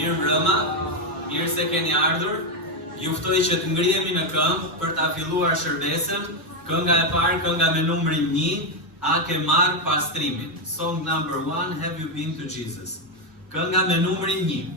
Mirë mbrëma, mirë se keni ardhur. Ju ftoj që të ngrihemi në këmbë për ta filluar shërbesën. Kënga e parë, kënga me numrin 1, a ke marr pastrimin. Song number 1, Have You Been to Jesus? Kënga me numrin 1.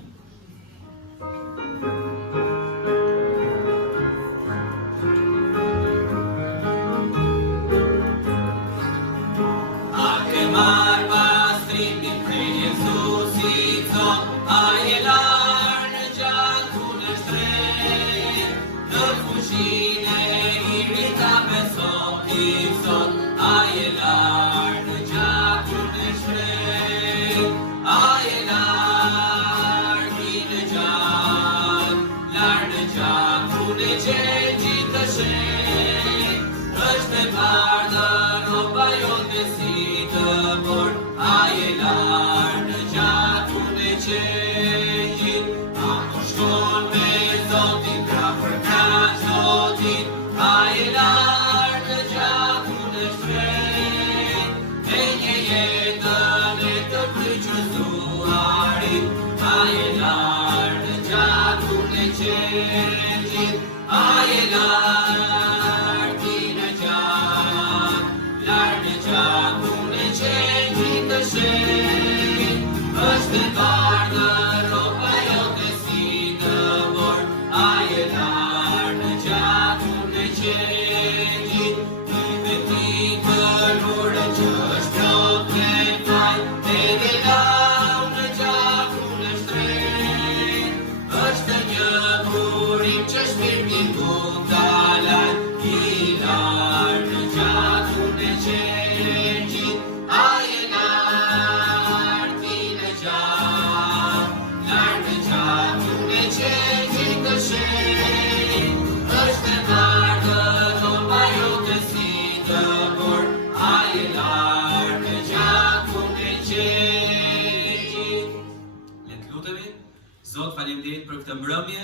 Faleminderit për këtë mbrëmje,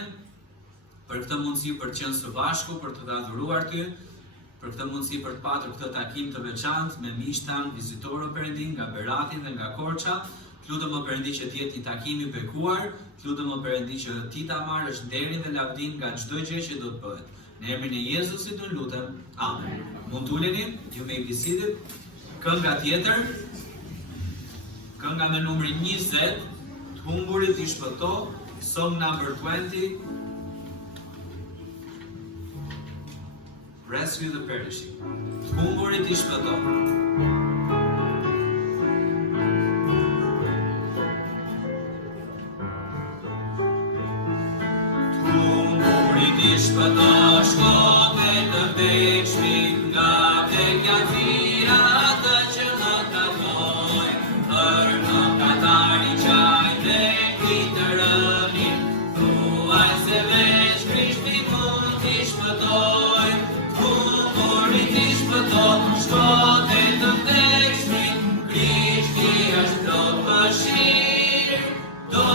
për këtë mundësi për të qenë së bashku, për të adhuruar ty, për këtë mundësi për të patur këtë takim të veçantë me miq tan, vizitorë Perëndi nga Berati dhe nga Korça. Të lutem o Perëndi që të jetë një takim i bekuar, të lutem o Perëndi që ti ta marrësh nderin dhe lavdin nga çdo gjë që do të bëhet. Në emrin e Jezusit të lutem. Amen. Mund të uleni, ju may be seated. Kënga tjetër, kënga me numrin 20, të humburit i shpëto. Song number 20, Rescue the Perishing. Të humburit i shpëto. Të humburit i shpëto, shkote të vekshmin nga vekjatësia të që në katoj, për në katari qaj dhe kitërënin. Se veç Krishti mund t'i shpëtoj, humburit t'i shpëtoj, shkote të vdekshmin, Krishti është plot mëshirë, do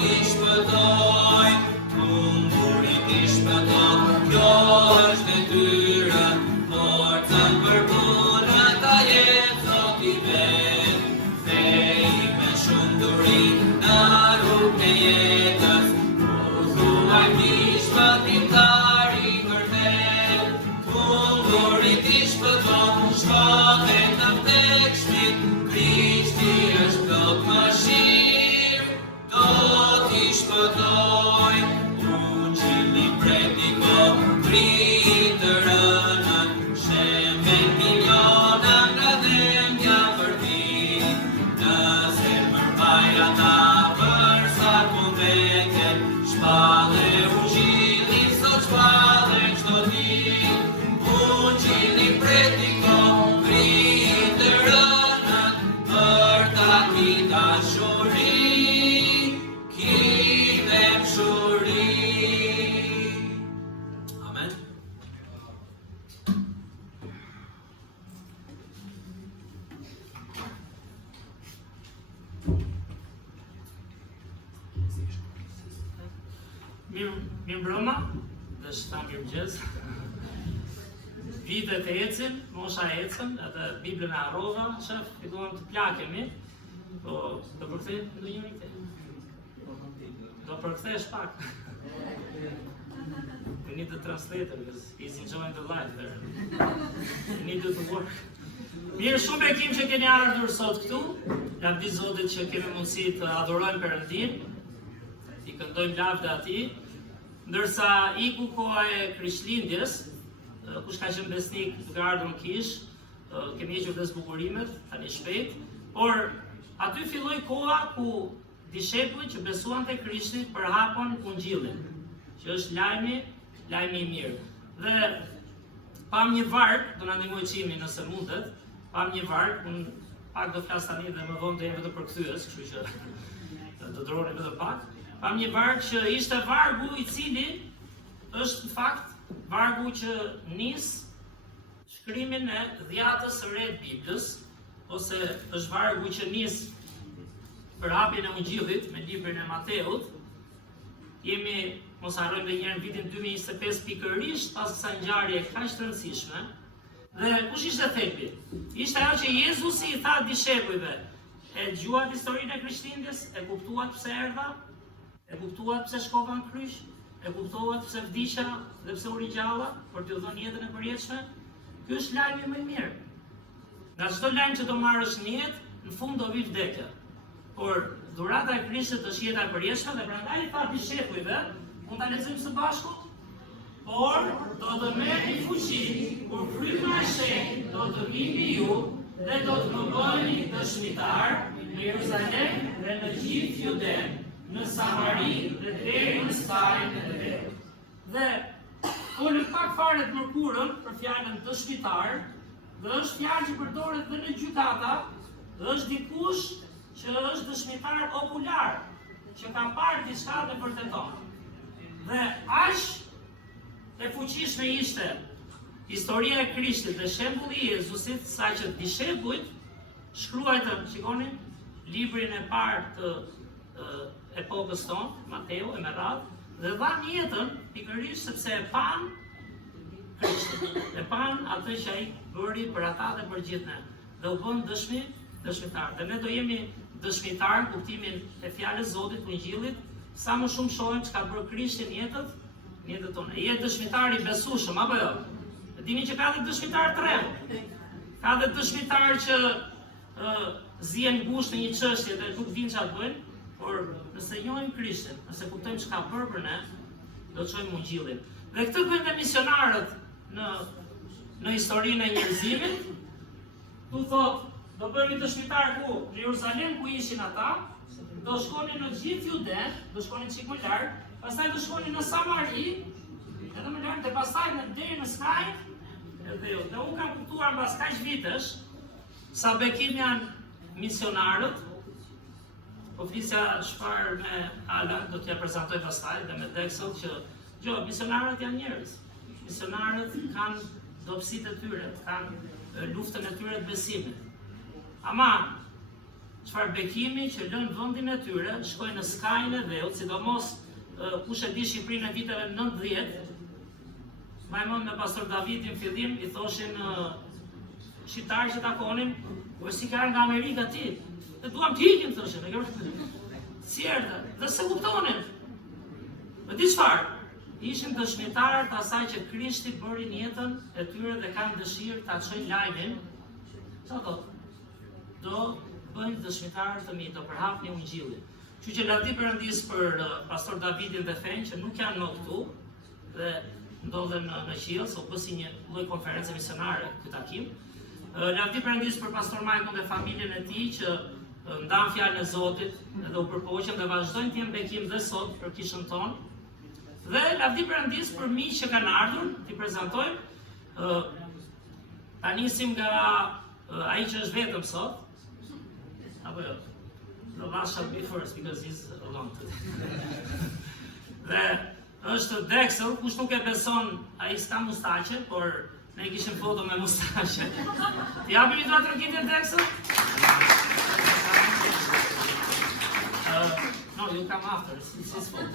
t'i shpëtoj, humburit t'i shpëtoj, kjo është detyra, forcën për punë ta jetë Zot i vet, thej me shumë duri në rrugën e jetës. Shpëtimtari vërtet, humburit i shpëton, shkote të vdekshmit, Krishti është plot mëshirë, do t'i shpëtoj, ungjilli prediko, rrit të rënën, shemen miliona nga dhembja për ti, nëse përpaj ata për sa konveket, shpallë ungjilli sot shpallë çdo ditë, ungjilli prediko, rrit të rënën, për ta ki dashuri, ki dashuri. Amen. Mirë mbrëma, dhe shta mirë mëngjes. Vitet e ecin, mosha ecën, edhe Biblën e harrova, shef, filluam të plakemi, po do përkthej ndonjëri këtë. Do përkthesh pak. We need the translator because he's enjoying the life there. We need to work. Mirë, shumë bekim që keni ardhur sot këtu. Lavdi Zotit që kemi mundësi të adhurojmë Perëndin, i këndojmë lavde atij, ndërsa iku koha e Krishtlindjes, kush ka qenë besnik të ardhur në kish, kemi hequr dhe zbukurimet tani shpejt, por aty filloi koha ku dishepujt që besuan te Krishti përhapën Ungjillin, që është lajmi i mirë. Dhe pam një varg, do na ndihmoj Çimi nëse mundet, pam një varg, unë pak do flas tani dhe më vonë do jem vetëm përkthyes, kështu që do droni vetëm pak. Pam një varg që ishte vargu i cili është në fakt vargu që nis shkrimin e dhjatës së re të Biblës, ose është vargu që nis përhapjen e Ungjillit me librin e Mateut. Jemi, mos harrojmë edhe një herë, në vitin 2025 pikërisht pas kësaj ngjarje kaq të rëndësishme. Dhe kush ishte thelbi? Ishte ajo që Jezusi i tha dishepujve: e dëgjuat historinë e Krishtlindjes, e kuptuat pse erdha, e kuptuat pse shkova në kryq, e kuptuat pse vdiqa dhe pse u rigjalla për t'ju dhënë jetën e përjetshme. Ky është lajmi më i mirë. Nga çdo lajm që do marrësh në jetë, në fund do vi vdekja. Por dhurata e Krishtit është jeta e përjetshme dhe prandaj i tha dishepujve, mund ta lexojmë së bashku? Por do të merrni fuqi kur fryma e shenjtë do të vijë mbi ju dhe do të më bëni dëshmitar në Jeruzalem dhe në gjithë Juden, në Samari dhe deri në skajin e vetë. Dhe folën pak fare të mërkurën për fjalën dëshmitar, dhe është fjalë që përdoret dhe në gjykata, dhe është dikush që është dëshmitar okular, që ka parë diçka dhe vërteton. Dhe aq e fuqishme ishte historia e Krishtit dhe shembulli i Jezusit, sa që dishepujt shkruajtën, shikoni, librin e parë të epokës tonë, Mateu e me radhë, dhe dhanë jetën pikërisht sepse e pan Krishtin, e pan atë që ai bëri për ata dhe për gjithë ne, dhe u bën dëshmitar. Dhe ne do jemi dëshmitar kuptimin e fjalës Zotit, Ungjillit, sa më shumë shohim çka bërë Krishti në jetën tonë. Je dëshmitar i besueshëm apo jo? E dini që ka dhe dëshmitar të rrem. Ka dhe dëshmitar që zien ngushtë në një çështje dhe nuk dinë çfarë bëjnë, por nëse njohim Krishtin, nëse kuptojmë çka bërë për ne, do të shohim Ungjillin. Dhe këtë bëjnë dhe misionarët në historinë e njerëzimit. Tu thotë, do bëhemi dëshmitar ku? Në Jeruzalem ku ishin ata, do shkonin në gjithë Juden, do shkonin çik më larg, pastaj do shkonin në Samari, edhe më larg, dhe pastaj deri në skaj. Dhe unë kam kuptuar mbas kaq vitesh sa bekim janë misionarët. Po flisja çfarë me Alan, do t'ja prezantoj pastaj dhe me Dexel që misionarët janë njerëz. Misionarët kanë dobësitë e tyre, kanë luftën e tyre të besimit. Ama çfarë bekimi që lënë vendin e tyre, shkojnë në skajin e dheut, sidomos kush e di Shqipërinë e viteve 90, majmon me pastor Davidin fillim i thoshin shqiptarë që takonin, po si kanë nga Amerika ti? Dhe duam t'ikim, thoshin, si erdhe, dhe se kuptonin. Dhe di çfarë? Ishin dëshmitarë të asaj që Krishti bëri në jetën e tyre dhe kanë dëshirë ta çojnë lajmin. Çfarë thotë? Do bëjnë dëshmitarë të mi, do përhapni Ungjillin. Kështu që lavdi Perëndis për pastor Davidin dhe Fen që nuk janë në këtu dhe ndodhen në qiell, so bësi një lloj konferencë misionare ky takim. Lavdi Perëndis për pastor Majkun dhe familjen e tij që ndan fjalën e Zotit dhe u përpoqën dhe vazhdojnë të jenë bekim dhe sot për kishën tonë. Dhe lavdi Perëndis për miq që kanë ardhur, t'i prezantojmë. Ta nisim nga ai që është vetëm sot. Apo jo? The last shall be first because he's alone today. Dhe është Dexel, kush nuk e beson, ai s'ka mustaqe, por ne kishim foto me mustaqe. Ti japim një trokitje Dexel? No, you come after. It's his fault.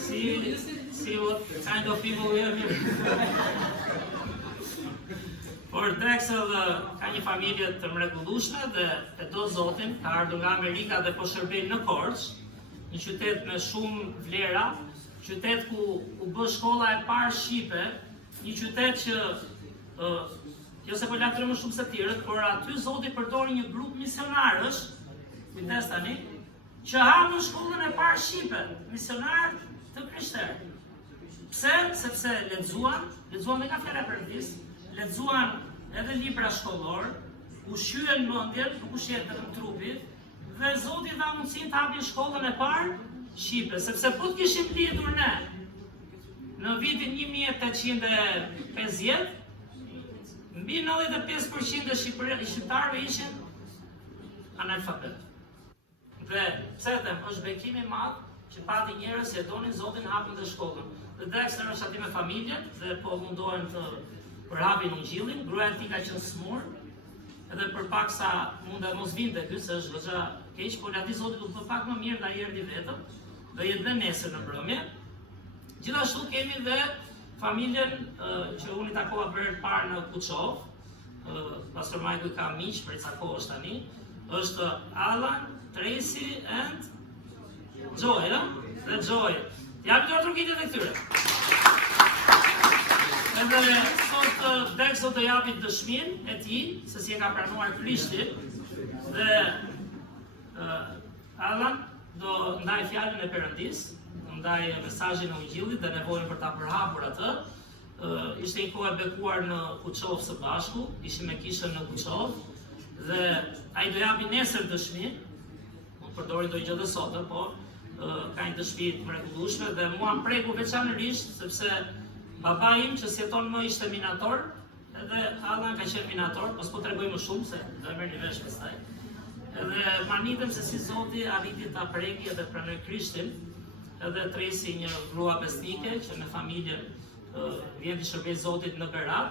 See what kind of people we have here. Por Dexel ka një familje të mrekullueshme dhe e do Zotin, ka ardhur nga Amerika dhe po shërbejnë në Korçë. një qytet me shumë vlera, qytet ku u bë shkolla e parë shqipe, një qytet që jo se po latërë më shumë se tjerët, por aty Zoti përdori një grup misionarësh, kujdes tani, që hapën shkollën e parë shqipe, misionar të krishterë. Pse? Sepse lexuan me kafe Perëndis, lexuan edhe libra shkollor, ushqyen mendjen, nuk ushqyen vetëm trupit, dhe Zoti dha mundësinë të hapin shkollën e parë shqipe, sepse po të kishim lidhur ne në vitin 1850, mbi 95% e shqiptarëve ishin analfabet. Dhe pse them, është bekim i madh që pati njerëz që donin Zotin hapin dhe shkollën. Dhe Dexter është aty me familjen dhe po mundohen të përhapin ungjillin, gruaja e tij ka qenë smur, edhe përpaksa mund të mos vinte ky, se është goxha keq, por aty Zoti do të bëj pak më mirë na erdhi vetëm, do jetë dhe nesër në mbrëmje. Gjithashtu kemi dhe familjen që unë i takova për parë në Kuçov, pastor Michael ka miq për ca kohësh tani, është Alan, Tracy and Joy, dhe Joy. Ja për të rrugit e këtyre. Edhe sot Dex do të japi dëshminë e tij se si e ka pranuar Krishtin dhe Alan do ndaj fjalën e Perëndis, ndaj mesazhin e Ungjillit dhe nevojën për ta përhapur atë. Ishte një kohë e bekuar në Kuçov së bashku, ishim me kishën në Kuçov dhe ai do japi nesër dëshmi. Unë përdori do gjë të sot, po ka një dëshmi të mrekullueshme dhe mua më preku veçanërisht sepse baba im që sjeton më ishte minator, edhe Alan ka qenë minator, pas po tregoj më shumë se do e merrni vesh pastaj. Edhe manitem se si Zoti arriti ta preki edhe pranoi Krishtin, edhe Tracy një grua besnike që me familjen vjen të shërbej Zotit në Berat.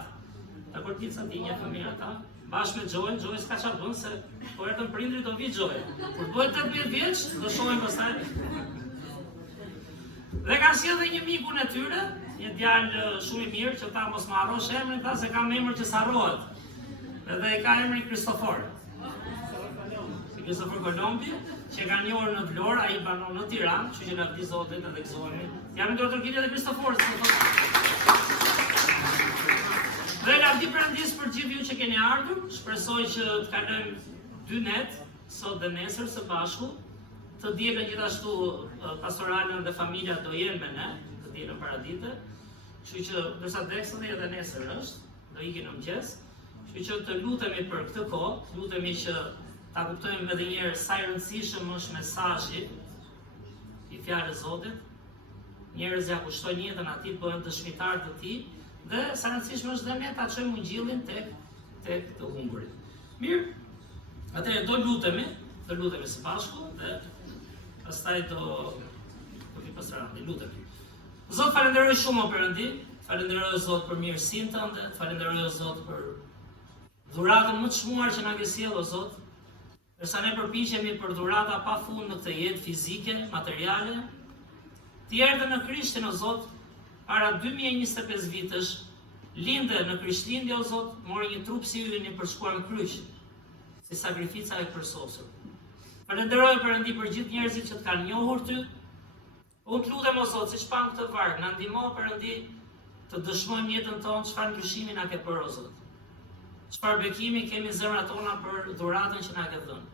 Dakor, ti sa ti një familje ata, bashkë me Joy s'ka çfarë bën se po erdhën prindrit do vi Joy. Kur bëhet 18 vjeç, do shohim pastaj. Dhe kanë sjellë një mikun e tyre, një djalë shumë i mirë që ta mos më harrosh emrin ta se kam emër që s'harrohet. Edhe ka emrin Kristofor. Kristofor Kolombi, që ka njohur në Vlorë, ai banon në Tiranë, kështu që na vdi Zoti të gëzohemi. Jam në Turqi dhe Kristofor. Dhe na vdi Perëndis për gjithë ju që keni ardhur, shpresoj që të kalojmë 2 net sot dhe nesër së bashku. Të dielën gjithashtu pastoralën dhe familja do jenë me ne, të dielën paradite. Kështu që ndërsa Dexter edhe nesër është, do ikin në mëngjes. Kështu që të lutemi për këtë kohë, lutemi që ta kuptojmë edhe një herë sa i rëndësishëm është mesazhi i fjalës së Zotit. Njerëz ja kushtojnë jetën atij, bëhen dëshmitar të tij, dhe sa rëndësishme është dhe ne ta çojmë ungjillin tek të humburit. Mirë. Atëherë do lutemi së bashku dhe pastaj do vi pastorali, lutemi. Zot, falenderoj shumë o Perëndi, falenderoj Zot për mirësinë tënde, falenderoj Zot për dhuratën më të çmuar që na ke sjellë o Zot. Përsa ne përpiqemi për dhurata pa fund në këtë jetë fizike, materiale, ti erdhe në Krishtin o Zot, para 2025 vitesh, linde në Krishtlindje o Zot, mori një trup si yni për shkuar në kryq, si sakrifica e përsosur. Falenderoj Perëndi për gjithë njerëzit që të kanë njohur ty. Unë të lutem o Zot, siç pam këtë varg, na ndihmo Perëndi të dëshmojmë jetën tonë çfarë ndryshimi na ke bërë o Zot. Çfarë bekimi kemi në zemrat tona për dhuratën që na ke dhënë.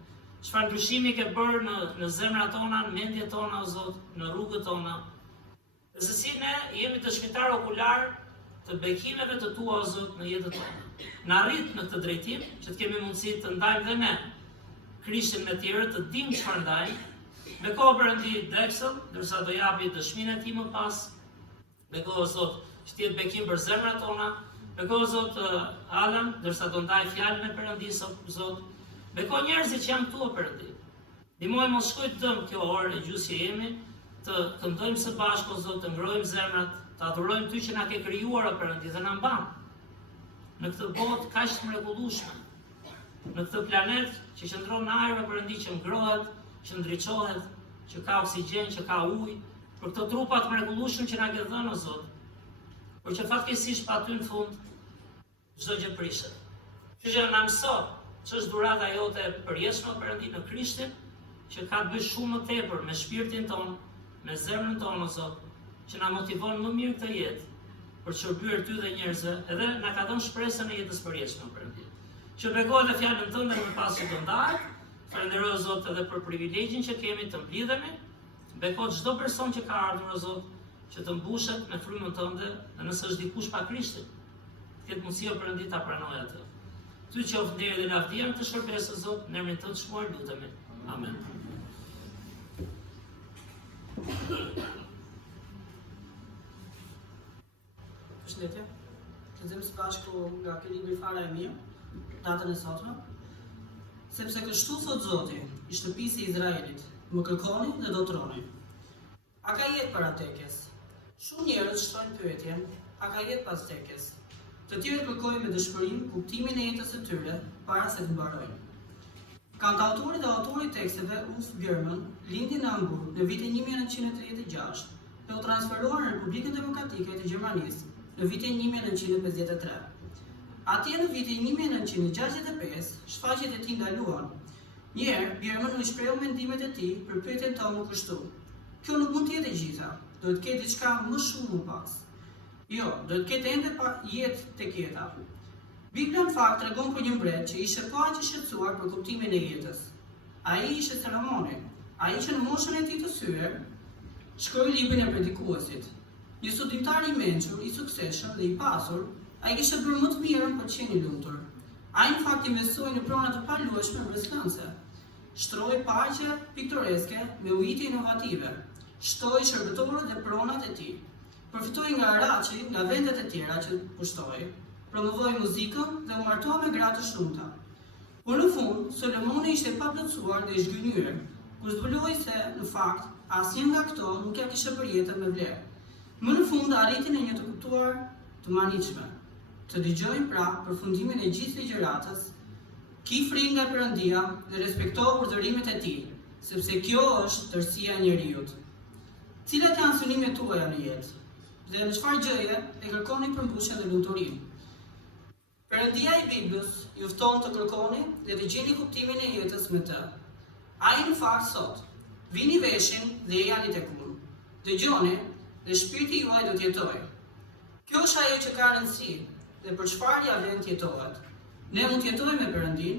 Çfarë ndryshimi ke bërë në zemrat tona, në mendjet tona o Zot, në rrugët tona. Dhe se si ne jemi dëshmitar okular të bekimeve të tua o Zot në jetën tonë. Na rrit në këtë drejtim që të kemi mundësi të ndajmë dhe ne Krishtin me tjerë, të dimë çfarë ndajmë. Bekoho Perëndi Dexel, ndërsa do japi dëshminë e tij më pas. Bekoho Zot, që të jetë bekim për zemrat tona. Bekoho Zot Alan, ndërsa do ndaj fjalën e Perëndis Zot. Bekoho njerëzit që janë këtu o Perëndi. Ndihmoj mos shkojë të dëm kjo orë e gjysë që jemi, të këndojmë së bashku o Zot, të ngrojmë zemrat, të adhurojmë ty që na ke krijuar o Perëndi dhe na mban në këtë botë kaq të mrekullueshme. Në këtë planet që qëndron në ajër o Perëndi, që ngrohet, që ndriçohet, që ka oksigjen, që ka ujë, për këto trupa të mrekullueshëm që na ke dhënë o Zot. Por që fatkeqësisht pa ty në fund çdo gjë prishet. Kështu që na mëso ç'është dhurata jote e përjetshme o Perëndi në Krishtin, që ka të bëjë shumë më tepër me shpirtin tonë, me zemrën tonë, o Zot, që na motivon më mirë këtë jetë për të shërbyer ty dhe njerëzve, edhe na ka dhënë shpresën e jetës përjetshme Perëndi. Që bekohet dhe fjalën tënde më pas që të ndahet. Falenderoj o Zot edhe për privilegjin që kemi të mblidhemi. Bekohet çdo person që ka ardhur o Zot, që të mbushet me frymën tënde, dhe nëse është dikush pa Krishtin, këtë mundësi o Perëndi ta pranoj atë. Ty qoftë deri dhe lavdia në të shërbesë o Zot, në emrin tënd të shmuar lutemi. Amen. Përshëndetje. Lexojmë së bashku nga ky libër Fara e mirë, datën e sotme. Sepse kështu thot Zoti, i shtëpisë e Izraelit, më kërkoni dhe do troni. A ka jetë para tekes? Shumë njerëz shtojnë pyetjen, a ka jetë pas tekes? Të tjerë kërkojnë me dëshpërim kuptimin e jetës së tyre para se të mbarojnë. Kantautori dhe autori i teksteve Ulf Bjørnman lindi në Hamburg në vitin 1936 dhe u transferuar në Republikën Demokratike të Gjermanisë në vitin 1953. Atje në vitin 1965, shfaqjet e tij ndaluan. Njëherë, Bjørnman u shprehu mendimet e tij për pyetjen tonë kështu: kjo nuk mund të jetë e gjitha, do të ketë diçka më shumë më pas. Jo, do të ketë ende pa jetë tek jeta. Bibla në fakt tregon për një mbret që ishte pa aq i shqetësuar për kuptimin e jetës. Ai ishte Salomoni, ai që në moshën e tij të syer shkroi librin e Predikuesit. Një studimtar i mençur, i suksesshëm dhe i pasur, ai kishte bërë më të mirën për të qenë i lumtur. Ai në fakt investoi në prona të paluajshme brezlënse. Shtroi paqe piktoreske me ujitje inovative. Shtoi shërbëtorët dhe pronat e tij. Përfitoi nga Araçi, nga vendet e tjera që pushtoi, promovoi muzikën dhe u martua me gra të shumta. Por në fund, Solomoni ishte pa plotësuar dhe i zgjynyer, kur zbuloi se, në fakt, asnjë nga këto nuk ja kishte bërë jetën me vlerë. Më në fund arriti në një të kuptuar të manitshme. Të dëgjojnë pra përfundimin e gjithë ligjëratës, ki frikë nga Perëndia dhe respekto urdhërimet e tij, sepse kjo është tërësia e njeriut. Cilat janë synimet tuaja në jetë? Dhe në çfarë gjëje e kërkoni përmbushje dhe lumturinë? Perëndia i Biblës ju fton të kërkoni dhe të gjeni kuptimin e jetës me të. Ai në fakt sot, vini veshin dhe ejani tek unë. Dëgjoni dhe shpirti juaj do të jetojë. Kjo është ajo që ka rëndësi dhe për çfarë ja vlen të jetohet. Ne mund të jetojmë me Perëndin,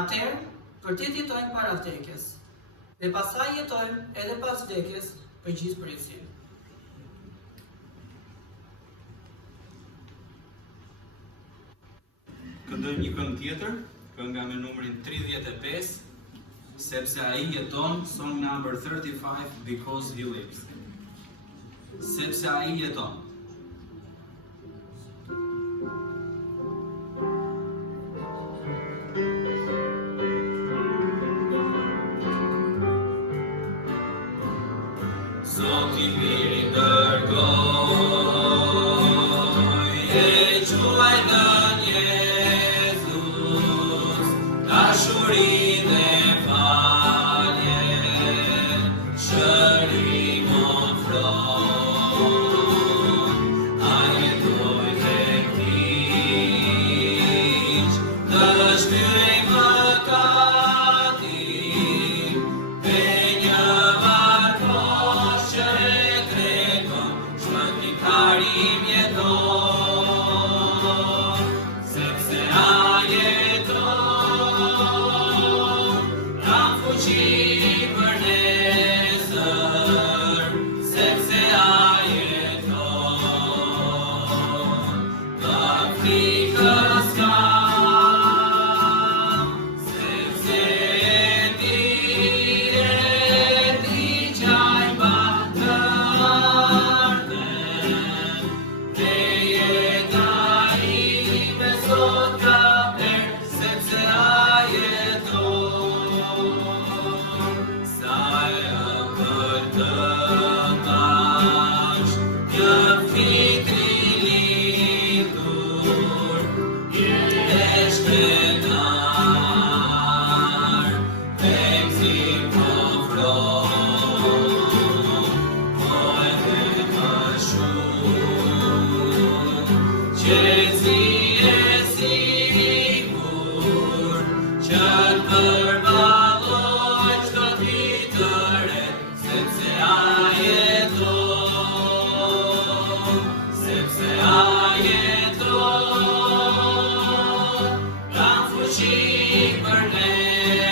atëherë vërtet jetojmë para vdekjes. Dhe pastaj jetojmë edhe pas vdekjes për gjithë përjetësinë. Këndojmë një këngë tjetër, kënga me numrin 35, sepse ai jeton, song number 35, because he lives. Sepse ai jeton. Zoti miri dërgoj, e quaj në dashuri dhe falje, shërim ofron, a jetoj tek Krisht, të shtyrej mëkatin, dhe një varkosh që e tregon, shpëtimtarim jeton, sepse a jeton.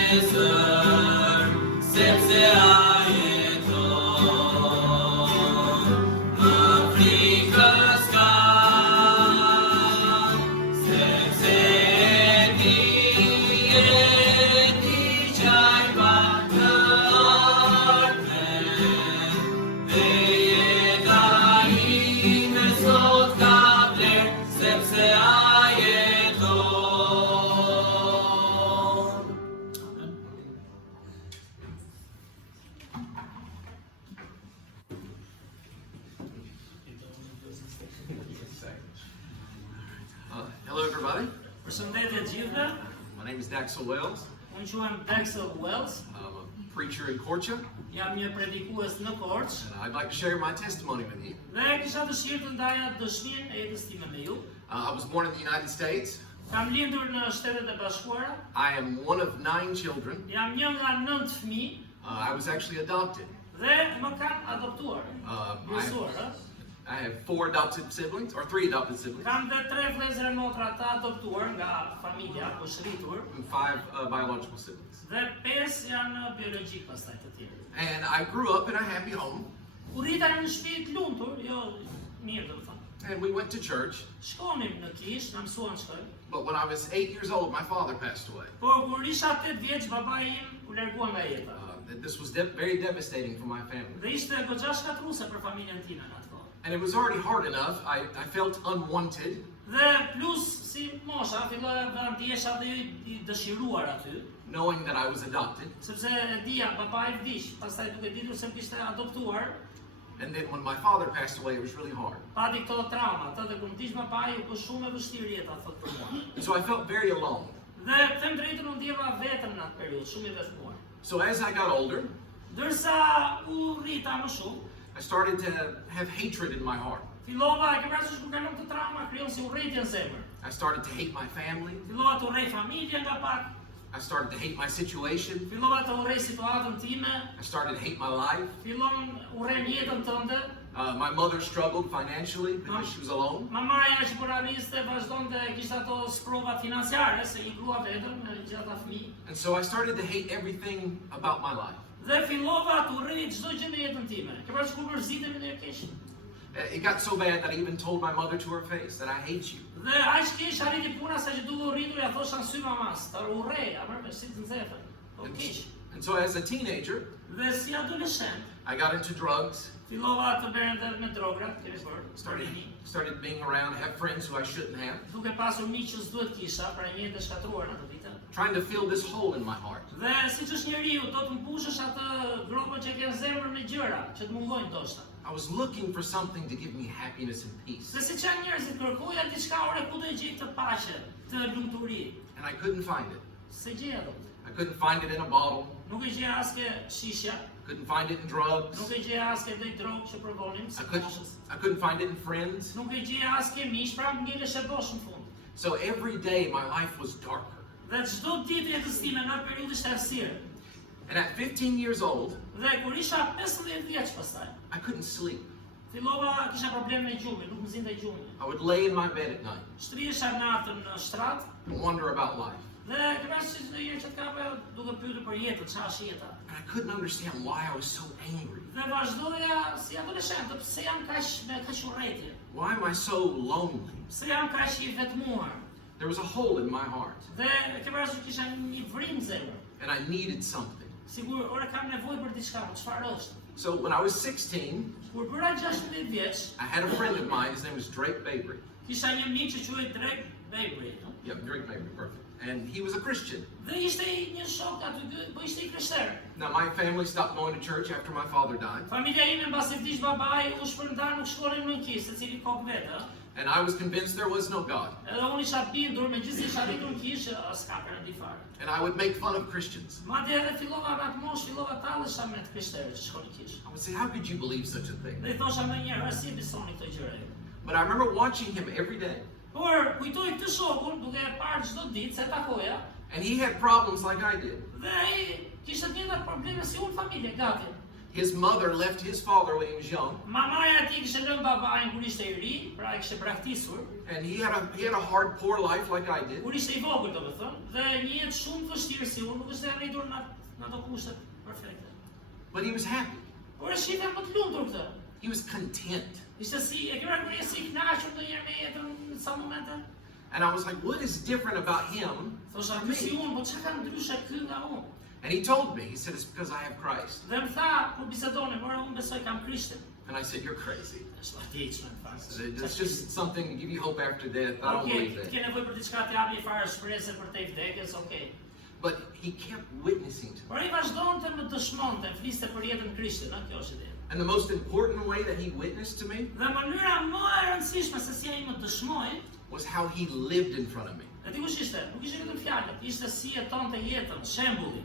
nesër, sepse ai jeton. Më frikë s'ka, sepse e di qaj pak në ardhmen, dhe jeta ime sot ka vler, sepse ai jeton. Amen. Hello, everybody. Përshëndetje gjithëve. My name is Daxel Wells. Unë quhem Daxel Wells. I'm a preacher in Korça, Jam një predikues në Korçë and I'd like to share my testimony with you. dhe kisha dëshirë të ndaja dëshminë e jetës time me ju. I was born in the United States. Kam lindur në Shtetet e Bashkuara. I am one of 9 children. Jam një nga 9 fëmijë I was actually adopted. dhe më kanë adoptuar. Mësuar, ë? I have 4 adopted siblings, or 3 adopted siblings, Kam dhe 3 vëllezër e motra të adoptuar nga familja apo shritur and 5 biological siblings. dhe 5 janë biologjik pastaj të tjerë. And I grew up in a happy home, U rita në një shtëpi të lumtur, jo mirë do të thënë. and we went to church. Shkonim në kishë, na mësuan shkojmë. But when I was 8 years old, my father passed away. Por kur isha 8 vjeç, babai im u largua nga jeta. This was very devastating for my family. Dhe ishte goxha shkatruese për familjen time në atë kohë. And it was already hard enough. I felt unwanted. Dhe plus si mosha fillova të ndjesha dhe i dëshiruar aty, Knowing that I was adopted. sepse e dija babai vdiq, pastaj duke ditur se më kishte adoptuar, And then when my father passed away, it was really hard. pati këto trauma, atë dhe kur vdiq babai u bë shumë e vështirë jeta thot për mua. And so I felt very alone. Dhe them drejtën u ndjeva vetëm në atë periudhë, shumë i vetmuar. So as I got older, Ndërsa u rrita më shumë, I started to have hatred in my heart. fillova, e ke parasysh kur kalon këtë trauma, krijon si urrëtie në zemër. I started to hate my family. Fillova të urrej familjen nga pak, I started to hate my situation. fillova të urrej situatën time, I started to hate my life. fillon urren jetën tënde. My mother struggled financially because she was alone. Mamaja që kur arriste vazhdonte kishte ato sprova financiare se I grua vetëm me gjata fëmijë. And so I started to hate everything about my life. Dhe fillova të urrej çdo gjë në jetën time. Ke parasysh kur mërzitemi ne keq. It got so bad that I even told my mother to her face that I hate you. Dhe aq keq arriti puna sa që duke u rritur ja thosha në sy mamas, ta urrej, a merr me si të nxehtë. Po keq. And so as a teenager, Dhe si adoleshent, I got into drugs, fillova të merrem me drogra, kemi bërë. started being around, have friends who I shouldn't have, Duke pasur miq që s'duhet kisha, pra një jetë shkatruar në ato vite. trying to fill this hole in my heart. Dhe siç është njeriu, do të mbushësh atë gropën që ke në zemër me gjëra që të mungojnë ndoshta. I was looking for something to give me happiness and peace, Se siç janë njerëzit kërkoja diçka ore ku do e gjej të paqe, të lumturi. and I couldn't find it. Se gjeja dot. I couldn't find it in a bottle, Nuk e gjeja as ke shisha, couldn't find it in drugs, nuk e gjeja as ke ndonjë drogë që provonim, si moshës. I couldn't find it in friends. Nuk e gjeja as ke miq, pra ngelesh e bosh në fund. So every day my life was darker. Dhe çdo ditë e jetës time në periudhë ishte errësirë. And at 15 years old, Dhe kur isha 15 vjeç pastaj, I couldn't sleep. fillova kisha probleme me gjumin, nuk më zinte gjumi. I would lay in my bed at night Shtrihesha natën në shtrat and wonder about life. dhe krahasisht çdo herë që të kape duke pyetur për jetën, çfarë është jeta. And I couldn't understand why I was so angry. Dhe vazhdoja si adoleshent, pse jam kaq me kaq urrëtie? Why am I so lonely? Pse jam kaq I vetmuar? There was a hole in my heart, Dhe ke parasysh kisha një vrim në zemër. and I needed something. Sigur, ora kam nevojë për diçka, po çfarë është? So when I was 16, Kur bëra 16 vjeç, I had a friend of mine, his name was Drake Mabry. kisha një miq që quhej Drake Mabry, no? Yep, Drake Mabry, perfect. And he was a Christian. Dhe ishte një shok aty, po ishte I krishterë. Now my family stopped going to church after my father died, Familja ime mbasi vdiq babai, u shpërndan nuk shkonin më në kishë, secili kokë vetë. and I was convinced there was no God. Edhe unë isha bindur, megjithëse isha rritur në kishë, s'ka perëndi fare. And I would make fun of Christians. Madje edhe fillova në atë moshë, fillova tallesha me të krishterët që shkonin në kishë. I would say, how could you believe such a thing? Dhe I thosha më njëherë, si besoni këto gjëra? But I remember watching him every day. Por kujtoj këtë shokun, duke e parë çdo ditë se takoja, And he had problems like I did. dhe ai kishte të njëjtat probleme si unë familje, gati. His mother left his father when he was young, Mamaja e tij kishte lënë babain kur ishte I ri, pra e kishte braktisur, and he had a hard, poor life like I did. kur ishte I vogël domethënë, dhe një jetë shumë të vështirë si unë, nuk ishte arritur në ato kushte perfekte. But he was happy. Por e shite më të lumtur këtë. He was content. Ishte si, e kërë kërë si knaqur ndonjëherë me jetën në sa momente. And I was like, what is different about him Thosha, from ky si me? unë, po çka ka ndryshe ky nga unë? And he told me, he said, it's because I have Christ. Dhe më tha, kur bisedoni, por unë besoj kam Krishtin. And I said, you're crazy. Është vërtetshme në fakt. It's just something to give you hope after death. I don't believe Okej, that. ke nevojë për diçka të japë një farë shpresë për te vdekjes, okay. But he kept witnessing to me. Por ai vazhdonte më dëshmonte, fliste për jetën Krishtin, kjo është ide. And the most important way that he witnessed to me Dhe mënyra më e rëndësishme se si ai më dëshmoi, was how he lived in front of me. e di kush ishte? Nuk ishte vetëm fjalët, ishte si jetonte jetën, shembulli.